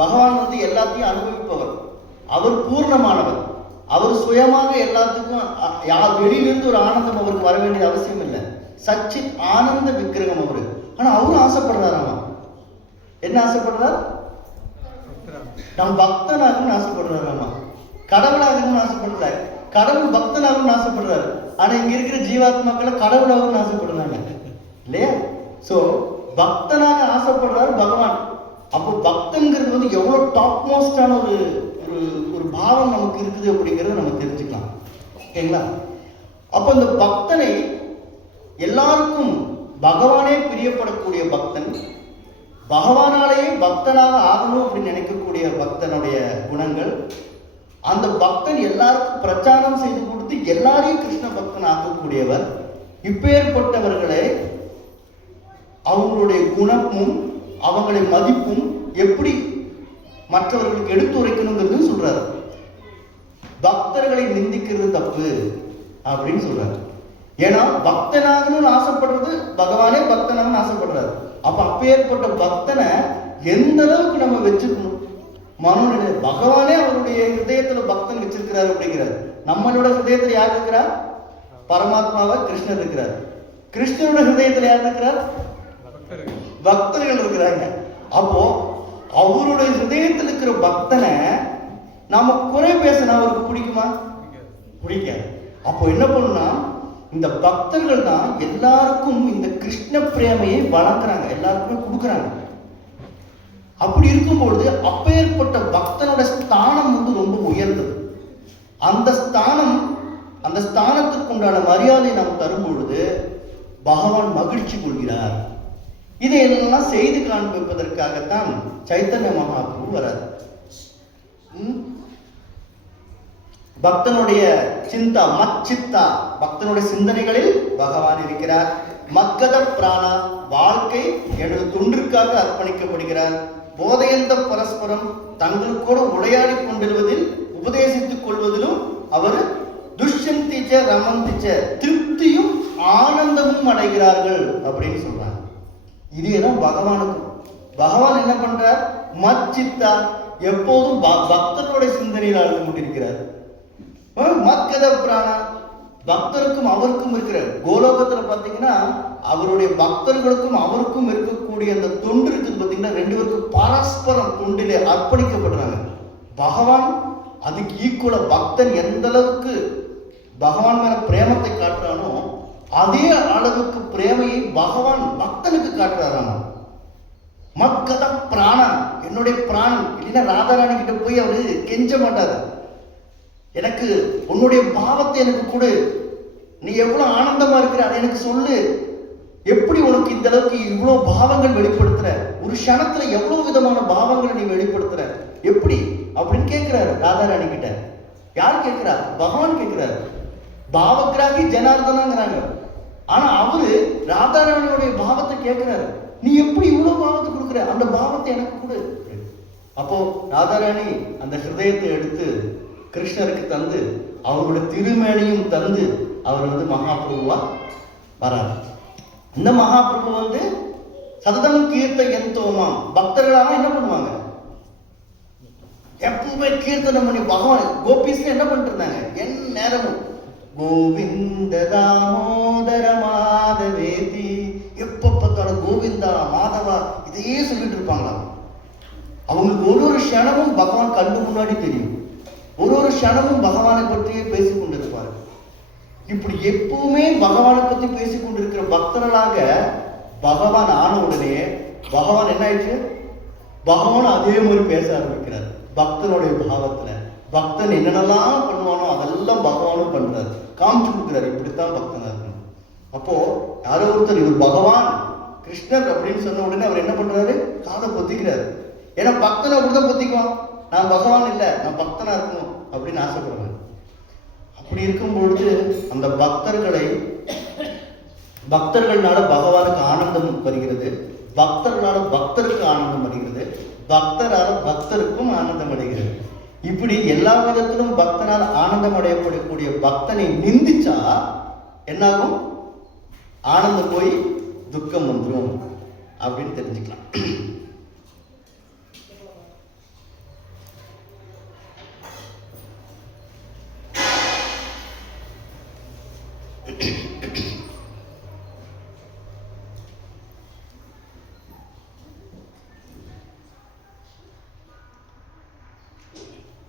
பகவான் வந்து எல்லாத்தையும் அனுபவிப்பவர். அவர் பூர்ணமானவர். அவர் சுயமாக எல்லாத்துக்கும் வெளியிலிருந்து ஒரு ஆனந்தம் அவருக்கு வர வேண்டிய அவசியம் இல்லை. சச்சித் ஆனந்த விக்கிரகம் அவரு. ஆனா அவரும் ஆசைப்படுறாராமா. என்ன ஆசைப்படுறார்? நம் பக்தனாகவும் ஆசைப்படுறாராமா. கடவுளாகவும் ஆசைப்படுறாரு. கடவுள் பக்தனாகவும் ஆசைப்படுறாரு. ஆனா இங்க இருக்கிற ஜீவாத்மாக்களை கடவுளாகவும் ஆசைப்படுறாங்க இல்லையா? சோ பக்தனாக ஆசைப்படுறாரு பகவான். அப்போ பக்தங்கிறது வந்து எவ்வளவு டாப் மோஸ்டான ஒரு பாவம் நமக்கு இருக்குது அப்படிங்கிறத நம்ம தெரிஞ்சுக்கலாம். ஓகேங்களா? அப்ப இந்த பக்தனை எல்லாருக்கும் பகவானே பிரியப்படக்கூடிய பக்தன், பகவானாலேயே பக்தனாக ஆகணும் அப்படின்னு நினைக்கக்கூடிய பக்தனுடைய குணங்கள், அந்த பக்தன் எல்லாருக்கும் பிரச்சாரம் செய்து கொடுத்து எல்லாரையும் கிருஷ்ண பக்தன் ஆக்கக்கூடியவர். இப்பேற்பட்டவர்களை அவங்களுடைய குணமும் அவங்களுடைய மதிப்பும் எப்படி மற்றவர்களுக்கு எடுத்து உரைக்கணுங்கிறது சொல்றாரு. பக்தர்களை நிந்திக்கிறது தப்பு அப்படின்னு சொல்றாரு. ஏன்னா பக்தனாகணும்னு ஆசைப்படுறது பகவானே பக்தனாகனு ஆசைப்படுறாரு. அப்ப அப்பேற்பட்ட பக்தனை எந்த அளவுக்கு நம்ம வச்சுக்கணும்? மனோநிலை பகவானே அவருடைய ஹிருதயத்துல பக்தன் வச்சிருக்கிறார் அப்படிங்கிறார். நம்மளோட ஹிருதயத்துல யார் இருக்கிறார்? பரமாத்மாவா கிருஷ்ணர் இருக்கிறார். கிருஷ்ணரோட ஹிருதயத்துல யார் இருக்கிறார்? பக்தர்கள் இருக்கிறாங்க. அப்போ அவருடைய ஹிருதயத்தில் இருக்கிற பக்தனை நாம குறை பேசினா அவருக்கு பிடிக்குமா? பிடிக்காது. அப்போ என்ன பண்ணுனா, இந்த பக்தர்கள் தான் எல்லாருக்கும் இந்த கிருஷ்ண பிரேமையை வழங்குறாங்க, எல்லாருக்குமே கொடுக்குறாங்க. அப்படி இருக்கும்பொழுது அப்பேற்பட்ட பக்தனோட ஸ்தானம் ரொம்ப உயர்ந்தது. அந்த ஸ்தானத்துக்கு உண்டான மரியாதை நாம் தரும் பொழுது பகவான் மகிழ்ச்சி கொள்கிறார். இதையெல்லாம் செய்து காண்பிப்பதற்காகத்தான் சைத்தன்ய மகாபிரபு வரார். பக்தனுடைய சிந்தா மச்சித்தா, பக்தனுடைய சிந்தனைகளில் பகவான் இருக்கிறார். மக்கத பிராணா, வாழ்க்கை எனது தொன்றிற்காக அர்ப்பணிக்கப்படுகிறார். போதையந்த பரஸ்பரம், தங்களுக்கூட உரையாடி கொண்டிருவதில் உபதேசித்துக் கொள்வதிலும் அவர் துஷ்யந்திச்ச ரமந்திச்ச, திருப்தியும் ஆனந்தமும் அடைகிறார்கள் அப்படின்னு சொல்றாங்க. இதேதான் பகவானுக்கு. பகவான் என்ன பண்றார்? மச்சித்தா, எப்போதும் பக்தனுடைய சிந்தனையில் ஆழ்ந்து கொண்டிருக்கிறார். மக்கத பிராணா, பக்தருக்கும் அவருக்கும் இருக்கிற கோலோகத்துல பாத்தீங்கன்னா அவருடைய பக்தர்களுக்கும் அவருக்கும் இருக்கக்கூடிய அந்த தொண்டு இருக்குது பாத்தீங்கன்னா, ரெண்டு பேருக்கும் பரஸ்பரம் தொண்டிலே அர்ப்பணிக்கப்படுறாங்க. பகவான் அதுக்கு ஈக்குவலா பக்தன் எந்த அளவுக்கு பகவான் மேல பிரேமத்தை காட்டுறானோ அதே அளவுக்கு பிரேமையை பகவான் பக்தனுக்கு காட்டுறாராம். மக்கத பிராணா, என்னுடைய பிராணன். இல்லைன்னா ராதாராணி கிட்ட போய் அவரு கெஞ்ச மாட்டாரு, எனக்கு உன்னுடைய பாவத்தை எனக்கு கொடு, நீ எவ்வளவு ஆனந்தமா இருக்கிற அதை எனக்கு சொல்லு, எப்படி உனக்கு இந்த அளவுக்கு இவ்வளவு பாவங்கள் வெளிப்படுத்துற, ஒரு க்ஷணத்துல எவ்வளவு விதமான பாவங்களை நீ வெளிப்படுத்துற, எப்படி அப்படின்னு கேட்கிறாரு ராதாராணி கிட்ட. யார் கேட்கிறா? பகவான் கேட்கிறாரு. பாவகிராகி ஜனார்தனாங்கிறாங்க. ஆனா அவரு ராதாராணியோடைய பாவத்தை கேட்கிறாரு, நீ எப்படி இவ்வளவு பாவத்தை கொடுக்குற, அந்த பாவத்தை எனக்கு கொடு. அப்போ ராதாராணி அந்த ஹிருதயத்தை எடுத்து கிருஷ்ணருக்கு தந்து அவருடைய திருமேனியும் தந்து அவர் மகாபிரபுவா வராரு. இந்த மகாபிரபு சததம் கீர்த்த எந்தோமாம், பக்தர்களாக என்ன பண்ணுவாங்க? எப்பவுமே கீர்த்தனம் பண்ணி பகவான் கோபிஸ்ல என்ன பண்ணிட்டு இருந்தாங்க? என் நேரமும் கோவிந்த தாமோதர மாதவேதி, எப்ப பார்த்தாலும் கோவிந்தா மாதவா இதையே சொல்லிட்டு இருப்பாங்களாம். அவங்களுக்கு ஒரு ஒரு க்ஷணமும் பகவான் கண்ணு முன்னாடி தெரியும், ஒரு ஒரு க்ஷணமும் பகவானை பற்றியே பேசிக் கொண்டிருப்பாரு. இப்படி எப்பவுமே பகவானை பற்றி பேசிக் கொண்டிருக்கிற பக்தர்களாக பகவான் ஆன உடனே பகவான் என்ன ஆயிடுச்சு? பகவான் அதே மாதிரி பேச ஆரம்பிக்கிறார். பக்தனுடைய பாவத்துல பக்தன் என்னென்னலாம் பண்ணுவானோ அதெல்லாம் பகவானும் பண்றாரு, காமிச்சு கொடுக்குறாரு, இப்படித்தான் பக்தனா இருக்கணும். அப்போ யாரோ ஒருத்தர் இவர் பகவான் கிருஷ்ணர் அப்படின்னு சொன்ன உடனே அவர் என்ன பண்றாரு? காதை பொத்திக்கிறாரு. ஏன்னா பக்தனை அப்படிதான் பொத்திக்குவான், நான் பகவான் இல்லை, நான் பக்தனா இருக்கணும் அப்படின்னு ஆசைப்படுவேன். அப்படி இருக்கும் பொழுது அந்த பக்தர்களால பகவானுக்கு ஆனந்தம் வருகிறது, பக்தர்களால பக்தருக்கு ஆனந்தம் வருகிறது, பக்தரால பக்தருக்கும் ஆனந்தம் அடைகிறது. இப்படி எல்லா விதத்திலும் பக்தனால் ஆனந்தம் அடையப்படக்கூடிய பக்தனை நிந்திச்சா என்னாகும்? ஆனந்தம் போய் துக்கம் வந்துடும் அப்படின்னு தெரிஞ்சுக்கலாம்.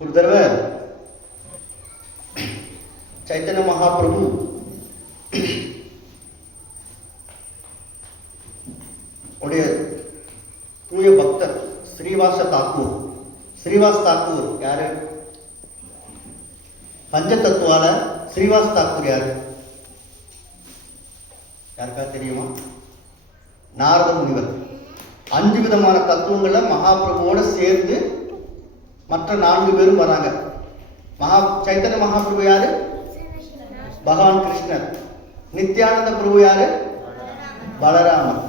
ஒரு தடவை சைத்தன்ய மகாபிரபு உடைய தூய பக்தர் ஸ்ரீவாஸ் தாக்கூர் யாரு? பஞ்சதத்துவால ஸ்ரீவாஸ் தாக்கூர் யாரு? யாருக்கா தெரியுமா? நாரத முனிவர் 5 விதமான தத்துவங்கள்ல மகாபிரபுவோட சேர்ந்து மற்ற 4 பேரும் வராங்க. சைத்தன்ய மகாபிரபு யாரு? பகவான் கிருஷ்ணர். நித்யானந்த பிரபு யாரு? பலராமர்.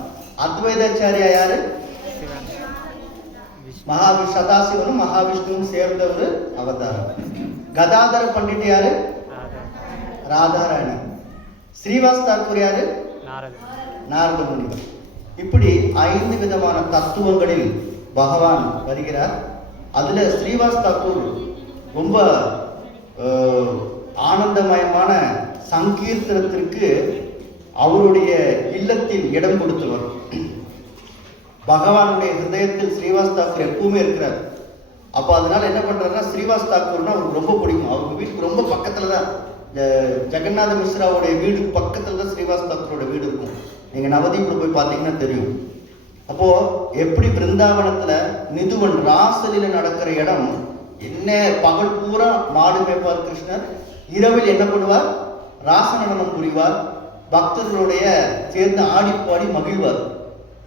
அத்வைதாச்சாரியா யாரு? சதாசிவனும் மகாவிஷ்ணுவும் சேர்ந்த ஒரு அவதாரம். கதாதர பண்டிட் யாரு? ராதாராணி. ஸ்ரீவாஸ் தாக்கூர் யாரு? நாரத முனிவர். இப்படி 5 விதமான தத்துவங்களில் பகவான் வருகிறார். அதுல ஸ்ரீவாஸ் தாக்கூர் ரொம்ப ஆனந்தமயமான சங்கீர்த்தனத்திற்கு அவருடைய இல்லத்தில் இடம் கொடுத்தவர். பகவானுடைய ஹிருதயத்தில் ஸ்ரீவாஸ் தாக்கூர் எப்பவுமே இருக்கிறார். அப்போ அதனால என்ன பண்றாருன்னா, ஸ்ரீவாஸ் தாக்கூர்னா அவருக்கு ரொம்ப பிடிக்கும். அவங்க வீட்டுக்கு ரொம்ப பக்கத்துல தான் ஜெகநாத மிஸ்ராவுடைய வீடு பக்கத்துல தான் ஸ்ரீவாஸ் தாக்கூரோட வீடு இருக்கும். நீங்க நவதீப்ல போய் பார்த்தீங்கன்னா தெரியும். அப்போ எப்படி பிருந்தாவனத்துல நிதுவன் ராசலில நடக்கிற இடம் என்ன, பகல் பூரா மாடு மேய்ப்பார் கிருஷ்ணர், இரவில் என்ன பண்ணுவார், ராச நடனம் புரிவார், பக்தர்களுடைய சேர்ந்து ஆடி பாடி மகிழ்வார்.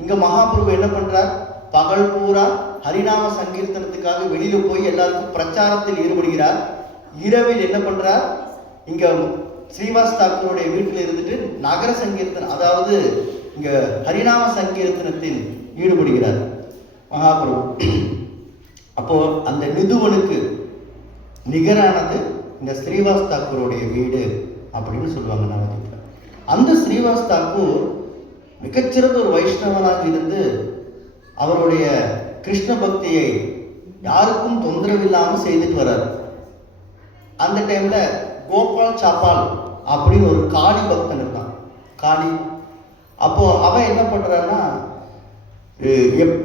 இங்க மகாபிரபு என்ன பண்றார், பகல் பூரா ஹரிநாம சங்கீர்த்தனத்துக்காக வெளியில போய் எல்லாருக்கும் பிரச்சாரத்தில் ஈடுபடுகிறார். இரவில் என்ன பண்றார், இங்க ஸ்ரீவாஸ் தாக்கூருடைய வீட்டில் இருந்துட்டு நகர சங்கீர்த்தனம், அதாவது இங்க ஹரிநாம சங்கீர்த்தனத்தில் ஈடுபடுகிறார் மகாபிரபு. அப்போ அந்த நிதுவனுக்கு நிகரானது இந்த ஸ்ரீவாஸ் தாக்கூருடைய வீடு அப்படின்னு சொல்லுவாங்க நவதீப்ல. அந்த ஸ்ரீவாஸ் தாக்கூர் மிகச்சிறந்த ஒரு வைஷ்ணவனாக இருந்து அவருடைய கிருஷ்ண பக்தியை யாருக்கும் தொந்தரவில்லாமல் செய்துட்டு வர்றார். அந்த டைம்ல கோபால் சாப்பால் அப்படின்னு ஒரு காளி பக்தன் இருக்கான், காளி. அப்போ அவன் என்ன பண்றான்னா,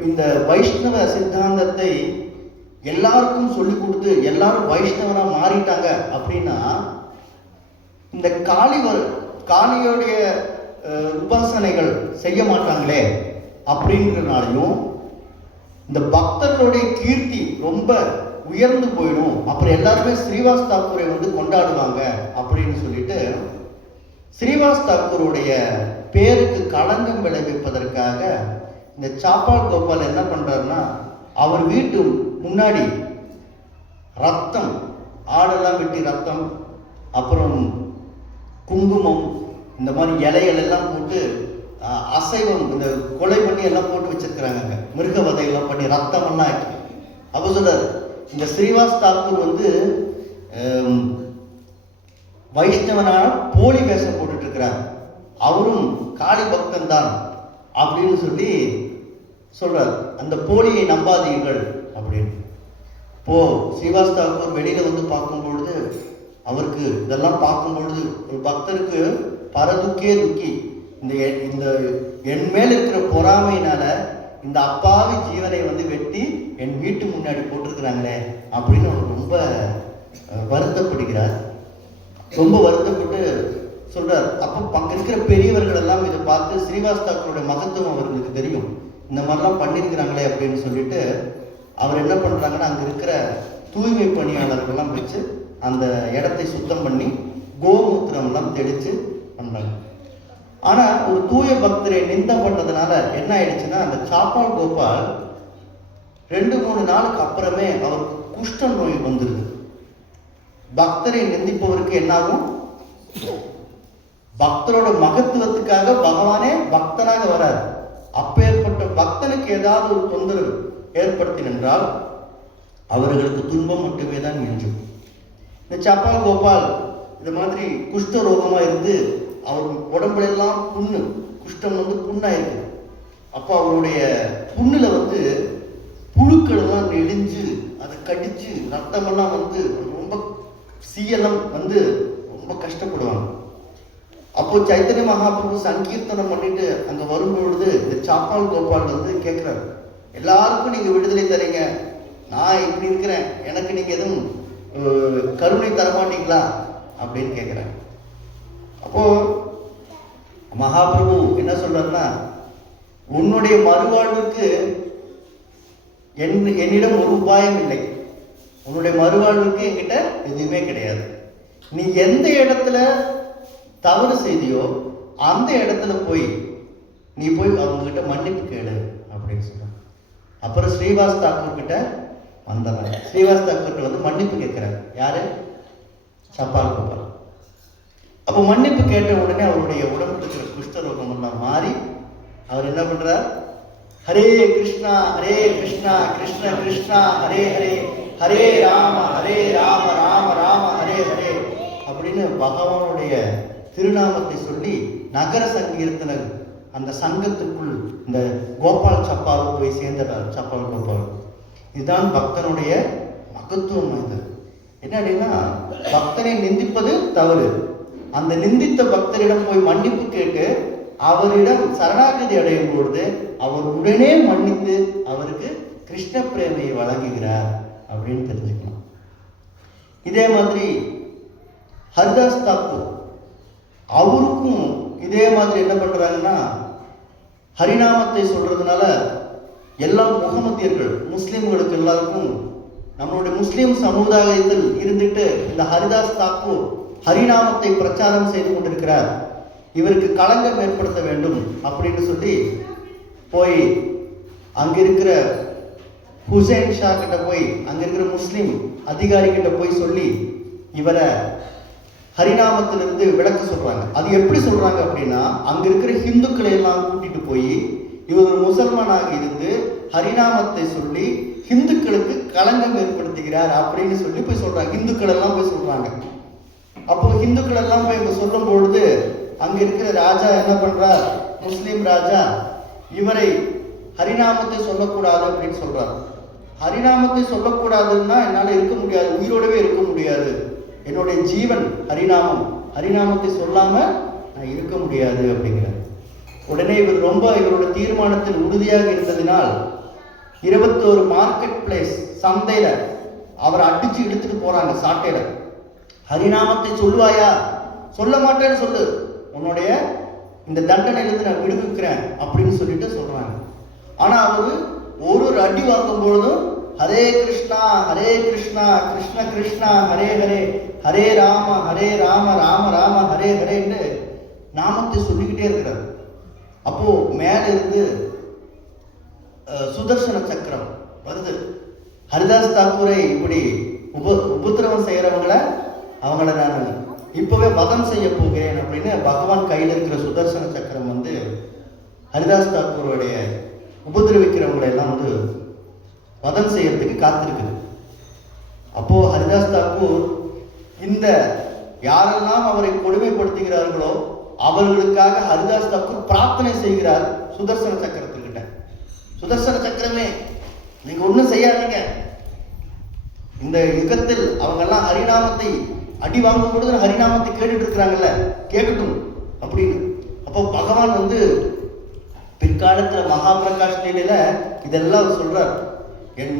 இந்த வைஷ்ணவ சித்தாந்தத்தை எல்லாருக்கும் சொல்லி கொடுத்து எல்லாரும் வைஷ்ணவனா மாறிட்டாங்க அப்படின்னா, இந்த காளியோடைய உபாசனைகள் செய்ய மாட்டாங்களே அப்படின்றனாலையும், இந்த பக்தர்களுடைய கீர்த்தி ரொம்ப உயர்ந்து போயிடும், அப்புறம் எல்லாருமே ஸ்ரீவாஸ் தாக்கூரை வந்து கொண்டாடுவாங்க அப்படின்னு சொல்லிட்டு ஸ்ரீவாஸ் தாக்கூருடைய பேருக்கு களங்கம் விளைவிப்பதற்காக இந்த சாப்பால் கோபால் என்ன பண்றாருன்னா, அவர் வீட்டு முன்னாடி ரத்தம், ஆடெல்லாம் வெட்டி ரத்தம், அப்புறம் குங்குமம், இந்த மாதிரி இலைகள் எல்லாம் போட்டு அசைவம் இந்த கொலை பண்ணி எல்லாம் போட்டு வச்சிருக்கிறாங்க, மிருக வதையெல்லாம் பண்ணி ரத்தம் எல்லாம் ஆக்கி. அப்போ சொல்றாரு, இந்த ஸ்ரீவாஸ் தாக்கூர் வந்து வைஷ்ணவனான போலி வேஷம் போட்டுட்டு இருக்கிறார், அவரும் காளி பக்தன் தான் அப்படின்னு சொல்லி சொல்றார். அந்த போலியை நம்பாதீர்கள் அப்படின்னு. இப்போ ஸ்ரீவாஸ் தாக்கூர் வெளியில வந்து பார்க்கும்பொழுது, அவருக்கு இதெல்லாம் பார்க்கும்பொழுது ஒரு பக்தருக்கு பரதுக்கே துக்கி, இந்த என் மேல் இருக்கிற பொறாமையினால இந்த அப்பாவி ஜீவனை வந்து வெட்டி என் வீட்டு முன்னாடி போட்டிருக்கிறாங்களே அப்படின்னு அவர் ரொம்ப வருத்தப்படுகிறார். ரொம்ப வருத்தப்பட்டு சொல்றார். அப்போ அங்க இருக்கிற பெரியவர்கள் எல்லாம் இதை பார்த்து ஸ்ரீவாஸ் தாக்கூருடைய மகத்துவம் அவர்களுக்கு தெரியும், இந்த மாதிரிலாம் பண்ணியிருக்கிறாங்களே அப்படின்னு சொல்லிட்டு அவர் என்ன பண்றாங்கன்னா, அங்க இருக்கிற தூய்மை பணியாளர்கள்லாம் வச்சு அந்த இடத்தை சுத்தம் பண்ணி கோமூத்திரம் எல்லாம் தெளிச்சு பண்றாங்க. ஆனா ஒரு தூய பக்தரை நிந்தம் பண்ணதுனால என்ன ஆயிடுச்சுன்னா, அந்த சாப்பால் கோபால் 2-3 நாளுக்கு அப்புறமே அவருக்கு குஷ்ட நோய் வந்துருது. பக்தரை நிந்திப்பவருக்கு என்னாகும், பக்தரோட மகத்துவத்துக்காக பகவானே பக்தனாக வரார். அப்பேற்பட்ட பக்தனுக்கு ஏதாவது ஒரு தொந்தரவு ஏற்படுத்தினால் அவர்களுக்கு துன்பம் மட்டுமே தான் மிஞ்சும். இந்த சாப்பால் கோபால் இந்த மாதிரி குஷ்ட ரோகமா இருந்து அவர் உடம்புல எல்லாம் புண்ணு, குஷ்டம் வந்து புண்ணாயிருக்கு. அப்போ அவருடைய புண்ணுல வந்து புழுக்கள் எல்லாம் நெளிஞ்சு அதை கடிச்சு ரத்தமெல்லாம் வந்து ரொம்ப சீயெல்லாம் வந்து ரொம்ப கஷ்டப்படுவாங்க. அப்போ சைத்தன்ய மகாபிரபு சங்கீர்த்தனம் பண்ணிட்டு அங்க வரும்பொழுது இந்த சாப்பால் கோபால் வந்து கேட்கிறாரு, எல்லாருக்கும் நீங்க விடுதலை தரீங்க, நான் இப்படி இருக்கிறேன், எனக்கு நீங்க எதுவும் கருணை தரமாட்டீங்களா அப்படின்னு கேட்கிறேன். அப்போ மகாபிரபு என்ன சொல்றாருன்னா, உன்னுடைய மறுவாழ்வுக்கு என்னிடம் ஒரு உபாயம் இல்லை, உன்னுடைய மறுவாழ்வுக்கு என்கிட்ட எதுவுமே கிடையாது. நீ எந்த இடத்துல தவறு செய்தியோ அந்த இடத்துல நீ போய் அவங்க கிட்ட மன்னிப்பு கேளு அப்படின்னு சொல்றாங்க. அப்புறம் ஸ்ரீவாஸ் தாக்கூர் கிட்ட வந்தாங்க. ஸ்ரீவாஸ் தாக்கூர் வந்து மன்னிப்பு கேட்கிறார். யாரு? சாப்பால் கோபால். அப்போ மன்னிப்பு கேட்ட உடனே அவருடைய உடம்புல இருக்கிற குஷ்டரோகம் எல்லாம் மாறி அவர் என்ன பண்றார், ஹரே கிருஷ்ணா கிருஷ்ண கிருஷ்ணா ஹரே ஹரே, ஹரே ராம ராம ராம ஹரே ஹரே அப்படின்னு பகவானுடைய திருநாமத்தை சொல்லி நகர சங்கீர்த்தன அந்த சங்கத்துக்குள் இந்த கோபால் சப்பால் போய் சேர்ந்தார். சப்பால் கோபால் இதுதான் பக்தனுடைய மகத்துவம். இது என்ன அப்படின்னா, பக்தனை நிந்திப்பது தவறு, அந்த நிந்தித்த பக்தரிடம் போய் மன்னிப்பு கேட்டு அவரிடம் சரணாகதி அடையும் பொழுது அவர் உடனே மன்னித்து அவருக்கு கிருஷ்ண பிரேமையை வழங்குகிறார் அப்படின்னு தெரிஞ்சுக்கலாம். இதே மாதிரி ஹரிதாஸ் தாக்கூர் அவருக்கும் இதே மாதிரி என்ன பண்றாங்கன்னா, ஹரிநாமத்தை சொல்றதுனால எல்லா முகமதியர்கள் முஸ்லிம்களுக்கு எல்லாருக்கும் நம்மளுடைய முஸ்லிம் சமுதாயத்தில் இருந்துட்டு இந்த ஹரிதாஸ் தாக்கூர் ஹரிநாமத்தை பிரச்சாரம் செய்து கொண்டிருக்கிறார், இவருக்கு களங்கம் ஏற்படுத்த வேண்டும் அப்படின்னு சொல்லி போய் அங்க இருக்கிற ஹுசைன் ஷா கிட்ட போய் அங்க இருக்கிற முஸ்லிம் அதிகாரி கிட்ட போய் சொல்லி இவரை ஹரிநாமத்திலிருந்து விளக்க சொல்றாங்க. அது எப்படி சொல்றாங்க அப்படின்னா, அங்க இருக்கிற ஹிந்துக்களை எல்லாம் கூட்டிட்டு போய் இவர் ஒரு முசல்மானாக இருந்து ஹரிநாமத்தை சொல்லி ஹிந்துக்களுக்கு களங்கம் ஏற்படுத்துகிறார் அப்படின்னு சொல்லி போய் சொல்றாங்க. இந்துக்கள் எல்லாம் போய் சொல்றாங்க. அப்போ ஹிந்துக்கள் எல்லாம் போய் இங்க சொல்லும் பொழுது அங்க இருக்கிற ராஜா என்ன பண்றார், முஸ்லிம் ராஜா இவரை ஹரிநாமத்தை சொல்லக்கூடாது அப்படின்னு சொல்றார். ஹரிநாமத்தை சொல்லக்கூடாதுன்னா என்னால இருக்க முடியாது, உயிரோடவே இருக்க முடியாது, என்னுடைய ஜீவன் ஹரிநாமம், ஹரிநாமத்தை சொல்லாம நான் இருக்க முடியாது அப்படிங்கிறார். உடனே இவர் ரொம்ப இவரோட தீர்மானத்தில் உறுதியாக இருந்ததினால் 21 மார்க்கெட் பிளேஸ் சந்தையில அவரை அடிச்சு இழுத்துட்டு போறாங்க சாட்டையில. ஹரிநாமத்தை சொல்லுவாயா, சொல்ல மாட்டேன்னு சொல்லு, உன்னுடைய இந்த தண்டனையிலிருந்து நான் விடுவிக்கிறேன் அப்படின்னு சொல்லிட்டு சொல்றாங்க. ஆனா அவரு ஒரு அடி வாங்கும் பொழுதும் ஹரே கிருஷ்ணா கிருஷ்ண கிருஷ்ணா ஹரே ஹரே ஹரே ராம ராம ராம ஹரே ஹரேன்னு நாமத்தை சொல்லிக்கிட்டே இருக்கிறார். அப்போ மேல இருந்து சுதர்சன சக்கரம் வருது. ஹரிதாஸ் தாக்கூரை இப்படி உபத்திரவம் செய்யறவங்களை அவங்கள நான் இப்பவே வதம் செய்ய போகிறேன் அப்படின்னு பகவான் கையில் இருக்கிற சுதர்சன சக்கரம் வந்து ஹரிதாஸ் தாக்கூருடைய உபதிரவிக்கிறவங்களை எல்லாம் வந்து வதம் செய்யறதுக்கு காத்திருக்குது. அப்போ ஹரிதாஸ் தாக்கூர் இந்த யாரெல்லாம் அவரை கொடுமைப்படுத்துகிறார்களோ அவர்களுக்காக ஹரிதாஸ் தாக்கூர் பிரார்த்தனை செய்கிறார் சுதர்சன சக்கரத்துக்கிட்ட. சுதர்சன சக்கரமே, நீங்க ஒண்ணும் செய்யாதீங்க, இந்த யுகத்தில் அவங்க எல்லாம் ஹரிநாமத்தை அடி வாங்கும் பொழுது ஹரிநாமத்தை கேட்டுட்டு இருக்கிறாங்கல்ல, கேட்கட்டும் அப்படின்னு. அப்போ பகவான் வந்து பிற்காலத்துல மகாபிரகாஷ் நிலையில இதெல்லாம் சொல்றார்.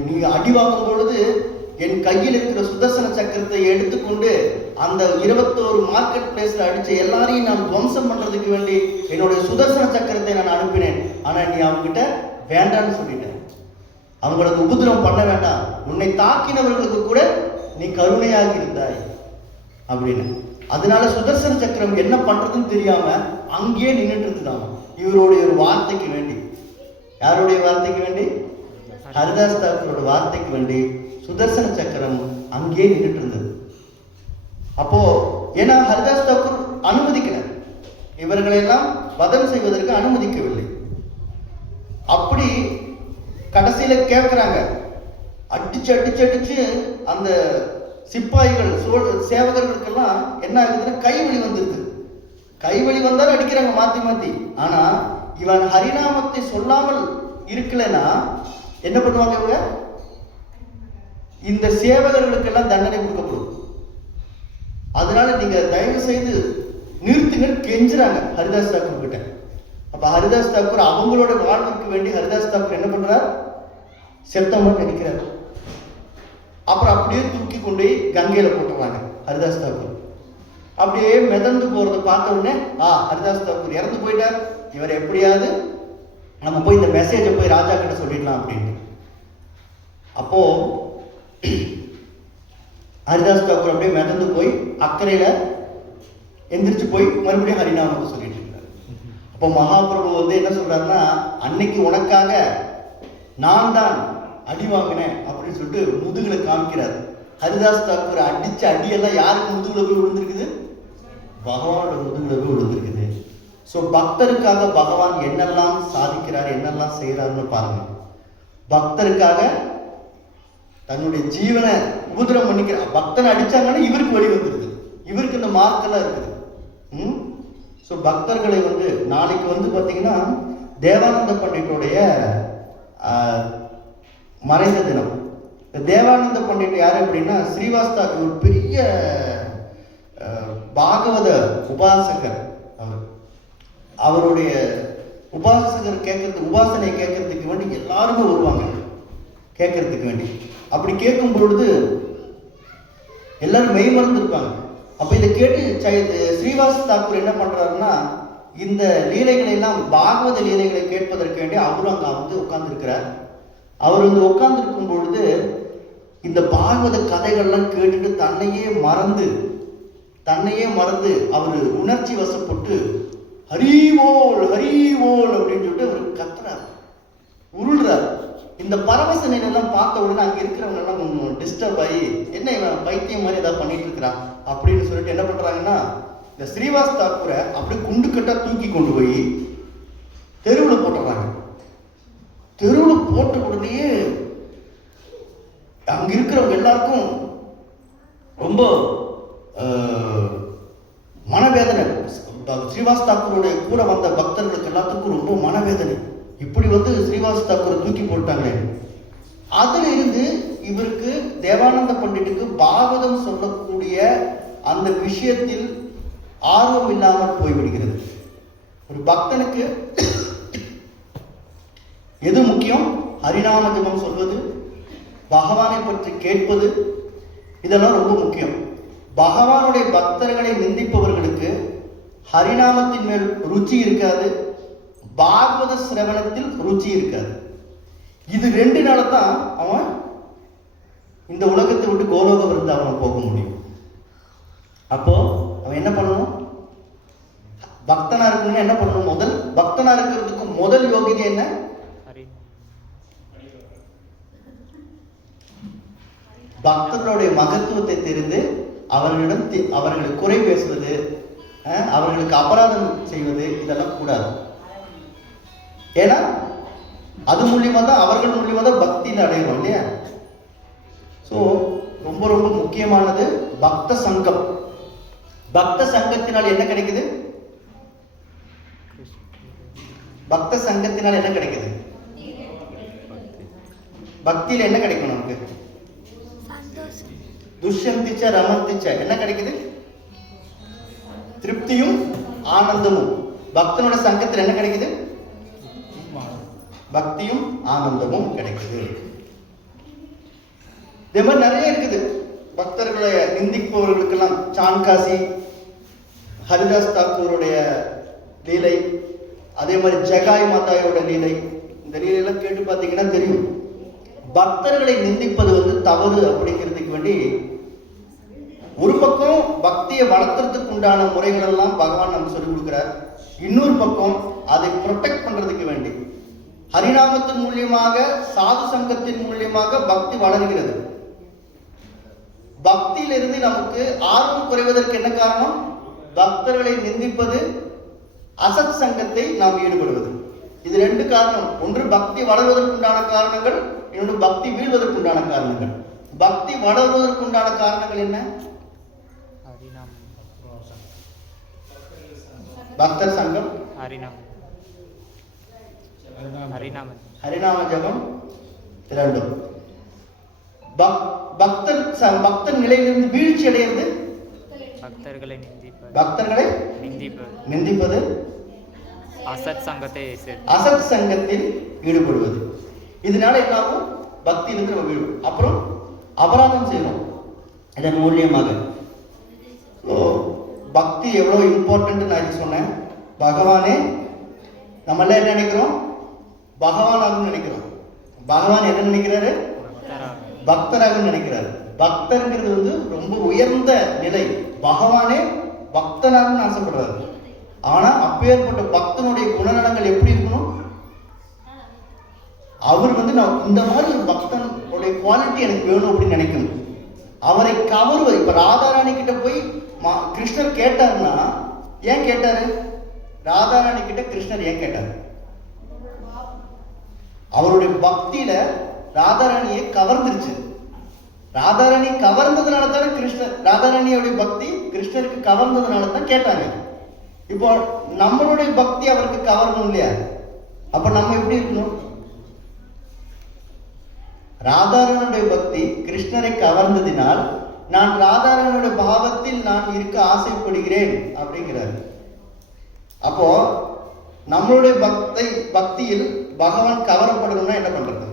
நீங்க அடி வாங்கும் பொழுது என் கையில் இருக்கிற சுதர்சன சக்கரத்தை எடுத்துக்கொண்டு அந்த 21 மார்க்கெட் பிளேஸ்ல அடிச்ச எல்லாரையும் நான் துவம்சம் பண்றதுக்கு வேண்டி என்னுடைய சுதர்சன சக்கரத்தை நான் அனுப்பினேன். ஆனா நீ அவங்க கிட்ட வேண்டான்னு சொல்லிட்டேன், அவங்களுக்கு உபதிரவம் பண்ண வேண்டாம், உன்னை தாக்கினவர்களுக்கு கூட நீ கருணையாக இருந்தாய் அப்படின்னு. அதனால சுதர்சன சக்கரம் என்ன பண்றதுன்னு தெரியாம அங்கேயே நின்றுட்டு இருந்துதான். இவருடைய ஒரு வார்த்தைக்கு வேண்டி, யாருடைய வார்த்தைக்கு வேண்டி, ஹரிதாஸ் தாக்கூரோட வார்த்தைக்கு வேண்டி சுதர்சன சக்கரம் அங்கேயே நின்றுட்டு இருந்தது. அப்போ ஏன்னா ஹரிதாஸ் தாக்கூர் அனுமதிக்கல, இவர்களை எல்லாம் வதம் செய்வதற்கு அனுமதிக்கவில்லை. அப்படி கடைசியில கேட்கிறாங்க, அடிச்சு அடிச்சு அடிச்சு அந்த சிப்பாய்கள் சேவகர்களுக்கெல்லாம் என்ன ஆகுதுன்னா கைவலி வந்துருது. கைவலி வந்தாலும் அடிக்கிறாங்க மாத்தி மாத்தி. ஆனா இவன் ஹரிநாமத்தை சொல்லாமல் இருக்கலன்னா என்ன பண்ணுவாங்க இவங்க, இந்த சேவகர்களுக்கெல்லாம் தண்டனை கொடுக்கப்படும். அதனால நீங்க தயவு செய்து நிறுத்துங்கன்னு கெஞ்சுறாங்க ஹரிதாஸ் தாக்கூர் கிட்ட. அப்ப ஹரிதாஸ் தாக்கூர் அவங்களோட வாழ்வுக்கு வேண்டி ஹரிதாஸ் தாக்கூர் என்ன பண்றார், செத்தம் நினைக்கிறார். அப்புறம் அப்படியே தூக்கி கொண்டு கங்கையில போட்டுறாங்க ஹரிதாஸ் தாக்கூர். அப்படியே மிதந்து போறதை பார்த்த உடனே ஹரிதாஸ் தாக்கூர் இறந்து போயிட்டார், இவர் எப்படியாவது நம்ம போய் இந்த மெசேஜை போய் ராஜா கிட்ட சொல்லிடலாம் அப்படின்ட்டு. அப்போ ஹரிதாஸ் தாக்கூர் அப்படியே மிதந்து போய் அக்கறையில எந்திரிச்சு போய் மறுபடியும் ஹரிநாமத்தை சொல்லிட்டு இருக்காரு. அப்போ மகாபிரபு வந்து என்ன சொல்றாருன்னா, அன்னைக்கு உனக்காக நான் தான் அடி வாங்கினேன் அப்படின்னு சொல்லிட்டு முதுகுல காமிக்கிறார். ஹரிதாஸ் தாக்கூர் அடிச்ச அடியெல்லாம் யாருக்கு முதுகுல போய் விழுந்திருக்குது, பகவானோட முதுகுல போய் விழுந்திருக்குது. ஸோ பக்தருக்காக பகவான் என்னெல்லாம் சாதிக்கிறார், என்னெல்லாம் செய்யறாருன்னு பாருங்க. பக்தருக்காக தன்னுடைய ஜீவனை உபதிரம் பண்ணிக்கிறார். பக்தனை அடிச்சாங்கன்னா இவருக்கு வழி வந்துருது, இவருக்கு இந்த மார்க்கெல்லாம் இருக்குது. ஸோ பக்தர்களை வந்து நாளைக்கு வந்து பார்த்தீங்கன்னா தேவானந்த பண்டிட்டுடைய மறைந்த தினம். தேவானந்த பண்டிட் யார் அப்படின்னா ஸ்ரீவாஸ்தா, ஒரு பெரிய பாகவத உபாசகர். அவருடைய உபாசகர் கேட்கறதுக்கு, உபாசனை கேட்கறதுக்கு வேண்டி எல்லாருமே வருவாங்க கேட்கறதுக்கு வேண்டி. அப்படி கேட்கும் பொழுது எல்லாரும் மெய்மறந்து இருப்பாங்க. அப்ப இதை கேட்டு ஸ்ரீவாஸ் தாக்கூர் என்ன பண்றாருன்னா, இந்த லீலைகளை எல்லாம் பாகவத லீலைகளை கேட்பதற்கு வேண்டி அவரும் அங்க வந்து உட்கார்ந்து இருக்கிறார். அவர் வந்து உட்கார்ந்து இருக்கும் பொழுது இந்த பாகவத கதைகள்லாம் கேட்டுட்டு தன்னையே மறந்து அவர் உணர்ச்சி வசப்பட்டு ஹரிவோல் ஹரிவோல் அப்படின்னு சொல்லிட்டு அவர் கத்துறார், உருள்றார். இந்த பரவச நிலையெல்லாம் பார்த்த உடனே அங்கே இருக்கிறவங்க எல்லாம் கொஞ்சம் டிஸ்டர்ப் ஆகி, என்ன இவன் பைத்தியம் மாதிரி ஏதாவது பண்ணிட்டு இருக்கிறான் அப்படின்னு சொல்லிட்டு என்ன பண்றாங்கன்னா, இந்த ஸ்ரீவாஸ் தாக்கூரை அப்படியே குண்டு கட்டா தூக்கி கொண்டு போய் தெருவில் போட்டுறாங்க. தெருவில் போட்ட உடனே அங்க இருக்கிறவங்க எல்லாருக்கும் ரொம்ப மனவேதனை. ஸ்ரீவாஸ் தாக்கூருடைய கூட வந்த பக்தர்களுக்கு எல்லாத்துக்கும் ரொம்ப மனவேதனை. இப்படி வந்து ஸ்ரீவாஸ் தாக்கூரை தூக்கி போட்டாங்க. அதுல இருந்து இவருக்கு தேவானந்த பண்டிட்டுக்கு பாகவதம் சொல்லக்கூடிய அந்த விஷயத்தில் ஆர்வம் இல்லாமல் போய்விடுகிறது. ஒரு பக்தனுக்கு எது முக்கியம்? ஹரிநாம ஜபம் சொல்வது, பகவானை பற்றி கேட்பது, இதெல்லாம் ரொம்ப முக்கியம். பகவானுடைய பக்தர்களை நிந்திப்பவர்களுக்கு ஹரிநாமத்தின் மேல் ருச்சி இருக்காது, பாகவத சிரவணத்தில் ருச்சி இருக்காது. இது ரெண்டு நாள தான் அவன் இந்த உலகத்தை விட்டு கோலோக விருந்தாவனம் போக முடியும். அப்போ அவன் என்ன பண்ணணும்? பக்தனா இருக்கணும்னா என்ன பண்ணணும்? முதல் பக்தனா இருக்கிறதுக்கு முதல் யோகிதை என்ன? பக்தர்களுடைய மகத்துவத்தை தெரிந்து அவர்களிடம் அவர்களுக்கு குறை பேசுவது, அவர்களுக்கு அபராதம் செய்வது, இதெல்லாம் கூடாது. ஏன்னா அது மூலியமா தான், அவர்கள் மூலியமா தான் பக்தியில் அடையணும் இல்லையா? ஸோ ரொம்ப ரொம்ப முக்கியமானது பக்த சங்கம். பக்த சங்கத்தினால் என்ன கிடைக்குது? பக்த சங்கத்தினால் என்ன கிடைக்குது? பக்தியில என்ன கிடைக்கும் நமக்கு? துஷ்யந்திச்ச ரமந்திச்ச என்ன கிடைக்குது? திருப்தியும் ஆனந்தமும். பக்தனோட சங்கத்தில் என்ன கிடைக்குது? பக்தியும் ஆனந்தமும் கிடைக்குது. இதே மாதிரி நிறைய இருக்குது. பக்தர்களை நிந்திப்பவர்களுக்கெல்லாம் சான்காசி ஹரிதாஸ் தாக்கூருடைய லீலை, அதே மாதிரி ஜகாய் மாதாயோட லீலை, இந்த லீலையெல்லாம் கேட்டு பார்த்தீங்கன்னா தெரியும். பக்தர்களை நிந்திப்பது வந்து தவறு அப்படிங்கிறதுக்கு வேண்டி ஒரு பக்கம் பக்தியை வளர்த்துறதுக்கு உண்டான முறைகள் எல்லாம் பகவான் நமக்கு சொல்லிக் கொடுக்கிறார். இன்னொரு பக்கம் அதை ப்ரொடெக்ட் பண்றதுக்கு வேண்டி ஹரிநாமத்தின் மூலியமாக, சாது சங்கத்தின் மூலியமாக பக்தி வளர்கிறது. பக்தியிலிருந்து நமக்கு ஆர்வம் குறைவதற்கு என்ன காரணம்? பக்தர்களை நிந்திப்பது, அசத் சங்கத்தை நாம் ஈடுபடுவது. இது ரெண்டு காரணம். ஒன்று பக்தி வளர்வதற்குண்டான காரணங்கள், இன்னொன்று பக்தி வீழ்வதற்குண்டான காரணங்கள். பக்தி வளர்வதற்குண்டான காரணங்கள் என்ன? பக்தர் சங்கம், ஹரிநாம ஜபம், இரண்டும். பக்தர் நிலையிலிருந்து வீழ்ச்சி அடைகிறது, பக்தர்களை நிந்திப்பது, அசத் சங்கத்தில் ஈடுபடுவது. இதனால எல்லாரும் பக்தியிலிருந்து நம்ம வீழும். அப்புறம் அபராதம் செய்யணும் இதன் மூலியமாக. பக்தி எவ்வளவு இம்பார்ட்டன்ட் நான் சொன்னேன். பகவானே நம்ம எல்லாம் என்ன நினைக்கிறோம்? பகவானாக நினைக்கிறோம். பகவான் என்ன நினைக்கிறாரு? பக்தராக நினைக்கிறாரு. பக்தர்ங்கிறது வந்து ரொம்ப உயர்ந்த நிலை. பகவானே பக்தனாக ஆசைப்படுறாரு. ஆனா அப்பேற்பட்ட பக்தனுடைய குணநலங்கள் எப்படி இருக்கணும்? அவர் வந்து நான் இந்த மாதிரி ஒரு பக்தனுடைய குவாலிட்டி எனக்கு வேணும் அப்படின்னு நினைக்கணும். அவரை கவருவது. இப்ப ராதாராணி கிட்ட போய் கிருஷ்ணர் கேட்டாருன்னா ஏன் கேட்டாரு? ராதாராணி கிட்ட கிருஷ்ணர் ஏன் கேட்டாரு? அவருடைய பக்தியில ராதாராணியை கவர்ந்துருச்சு. ராதாராணி கவர்ந்ததுனால தானே கிருஷ்ணர், ராதாராணியோடைய பக்தி கிருஷ்ணருக்கு கவர்ந்ததுனால தான் கேட்டாங்க. இப்போ நம்மளுடைய பக்தி அவருக்கு கவரணும் இல்லையா? அப்ப நம்ம எப்படி இருக்கணும்? ராதாராணுடைய பக்தி கிருஷ்ணரை கவர்ந்ததினால் நான் ராதாராணுடைய பாவத்தில் நான் இருக்க ஆசைப்படுகிறேன் அப்படிங்கிறார். அப்போ நம்மளுடைய பக்தியில் பகவான் கவரப்படணும்னா என்ன பண்றது?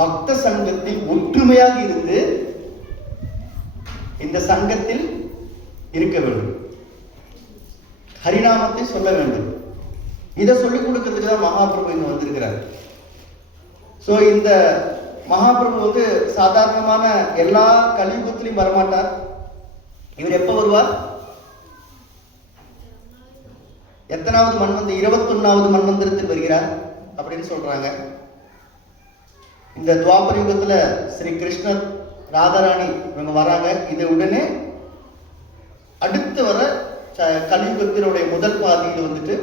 பக்த சங்கத்தில் ஒற்றுமையாக இருந்து இந்த சங்கத்தில் இருக்க வேண்டும், ஹரிநாமத்தை சொல்ல வேண்டும். இதை சொல்லிக் கொடுக்கிறதுக்கு தான் மகாபிரபு இங்க வந்திருக்கிறார். ஸோ இந்த மகாபிரபு வந்து சாதாரணமான எல்லா கலியுகத்திலையும் வரமாட்டார். இவர் எப்ப வருவார்? எத்தனாவது மன்வந்தர்? 21வது மன்வந்தரத்தில் வருகிறார் அப்படின்னு சொல்றாங்க. இந்த துவாபர யுகத்துல ஸ்ரீ கிருஷ்ணர் ராதாராணி இவங்க வராங்க. இது உடனே அடுத்து வர கலியுகத்தினுடைய முதல் பாதியில் வந்துட்டு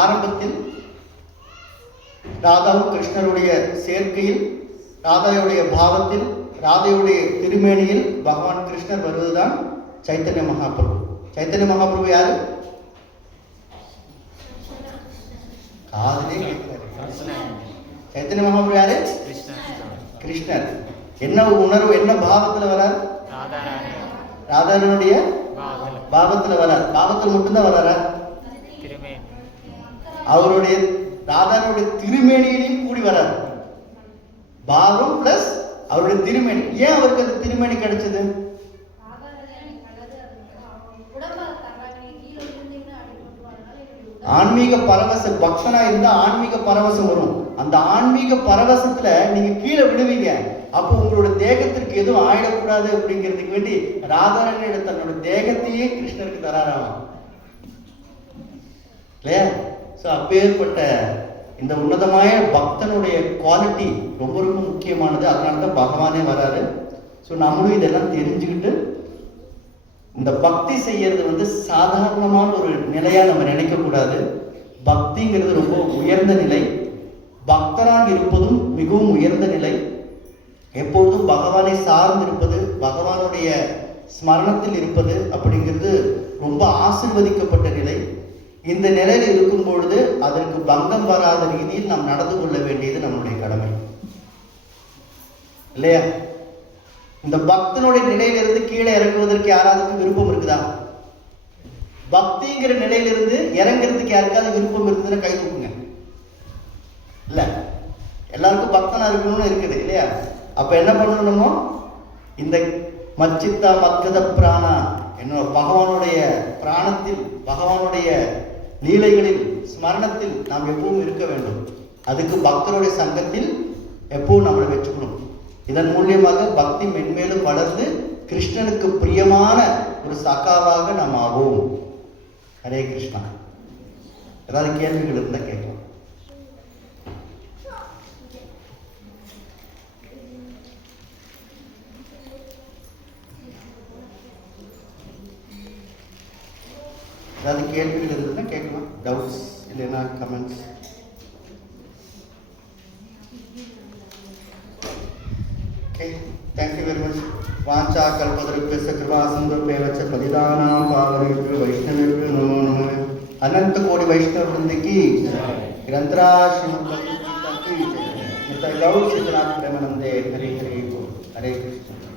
ஆரம்பத்தில் ராதாவும் கிருஷ்ணருடைய சேர்க்கையில், ராதாவுடைய பாவத்தில், ராதையுடைய திருமேனியில் பகவான் கிருஷ்ணர் வருவதுதான் சைத்தன்ய மகாபிரபு. சைத்தன்ய மகாபிரபு யாரு? சைத்தன்ய மகாபிரபு யாரு? கிருஷ்ணர். என்ன உணர்வு, என்ன பாவத்துல வரார்? ராதாரனுடைய பாவத்துல வரார். பாவத்தில் மட்டும்தான் வராரா? அவருடைய ராதாரனுடைய திருமேனியிலையும் கூடி வரார். பாவம் பிளஸ் அவருடைய திருமேனி. ஏன் அவருக்கு அந்த திருமேனி கிடைச்சது? ஆன்மீக பரவச பக்தனா இருந்தா ஆன்மீக பரவசம் வரும். அந்த ஆன்மீக பரவசத்துல நீங்க கீழே விடுவீங்க. அப்போ உங்களோட தேகத்திற்கு எதுவும் ஆயிடக்கூடாது அப்படிங்கிறதுக்கு வேண்டி ராதாரணியோட தன்னோட தேகத்தையே கிருஷ்ணருக்கு தராராம் இல்லையா? ஸோ அப்பேற்பட்ட இந்த உன்னதമായ பக்தனுடைய குவாலிட்டி ரொம்ப ரொம்ப முக்கியமானது. அதனால தான் பகவானே வராரு. ஸோ நம்மளும் இதெல்லாம் தெரிஞ்சுக்கிட்டு இந்த பக்தி செய்யறது வந்து சாதாரணமான ஒரு நிலையா நம்ம நினைக்க கூடாது. பக்திங்கிறது ரொம்ப உயர்ந்த நிலை. பக்தராக இருப்பதும் மிகவும் உயர்ந்த நிலை. எப்பொழுதும் பகவானை சார்ந்து இருப்பது, பகவானுடைய ஸ்மரணத்தில் இருப்பது அப்படிங்கிறது ரொம்ப ஆசீர்வதிக்கப்பட்ட நிலை. இந்த நிலையில் இருக்கும் பொழுது அதற்கு பங்கம் வராத ரீதியில் நாம் நடந்து கொள்ள வேண்டியது நம்முடைய கடமை இல்லையா? இந்த பக்தனுடைய நிலையிலிருந்து கீழே இறங்குவதற்கு யாராவது விருப்பம் இருக்குதா? பக்திங்கிற நிலையிலிருந்து இறங்குறதுக்கு யாருக்காவது விருப்பம் இருக்குதுன்னா கை தூக்குங்க. இல்ல, எல்லாருக்கும் பக்தனா இருக்கணும்னு இருக்குது இல்லையா? அப்ப என்ன பண்ணணுமோ, இந்த மச்சித்தா மத்கத பிராணா என்ன பகவானுடைய பிராணத்தில், பகவானுடைய லீலைகளில், ஸ்மரணத்தில் நாம் எப்பவும் இருக்க வேண்டும். அதுக்கு பக்தருடைய சங்கத்தில் எப்பவும் நம்மளை வச்சுக்கணும். இதன் மூலியமாக பக்தி மென்மேலும் வளர்ந்து கிருஷ்ணனுக்கு பிரியமான ஒரு சகாவாக நாம் ஆவோம். ஹரே கிருஷ்ணா. ஏதாவது கேள்விகள் இருந்தால் கேட்கலாம். ஏதாவது கேள்விகள் இருந்ததுன்னா கேட்கலாம். டவுட்ஸ் இல்லைன்னா comments. Thank you very much. वाचा कल्पतरुभ्यश्च कृपा सिन्धुभ्येव च पतितानां पावनेभ्यो वैष्णवेभ्यो नमो नमः. अनंत कोटि वैष्णव वृंद की ग्रंथराज श्रीमद् भगवद गीता की जय. गौर सिद्धनाथ प्रेमानंदे हरे हरे हरे कृष्ण.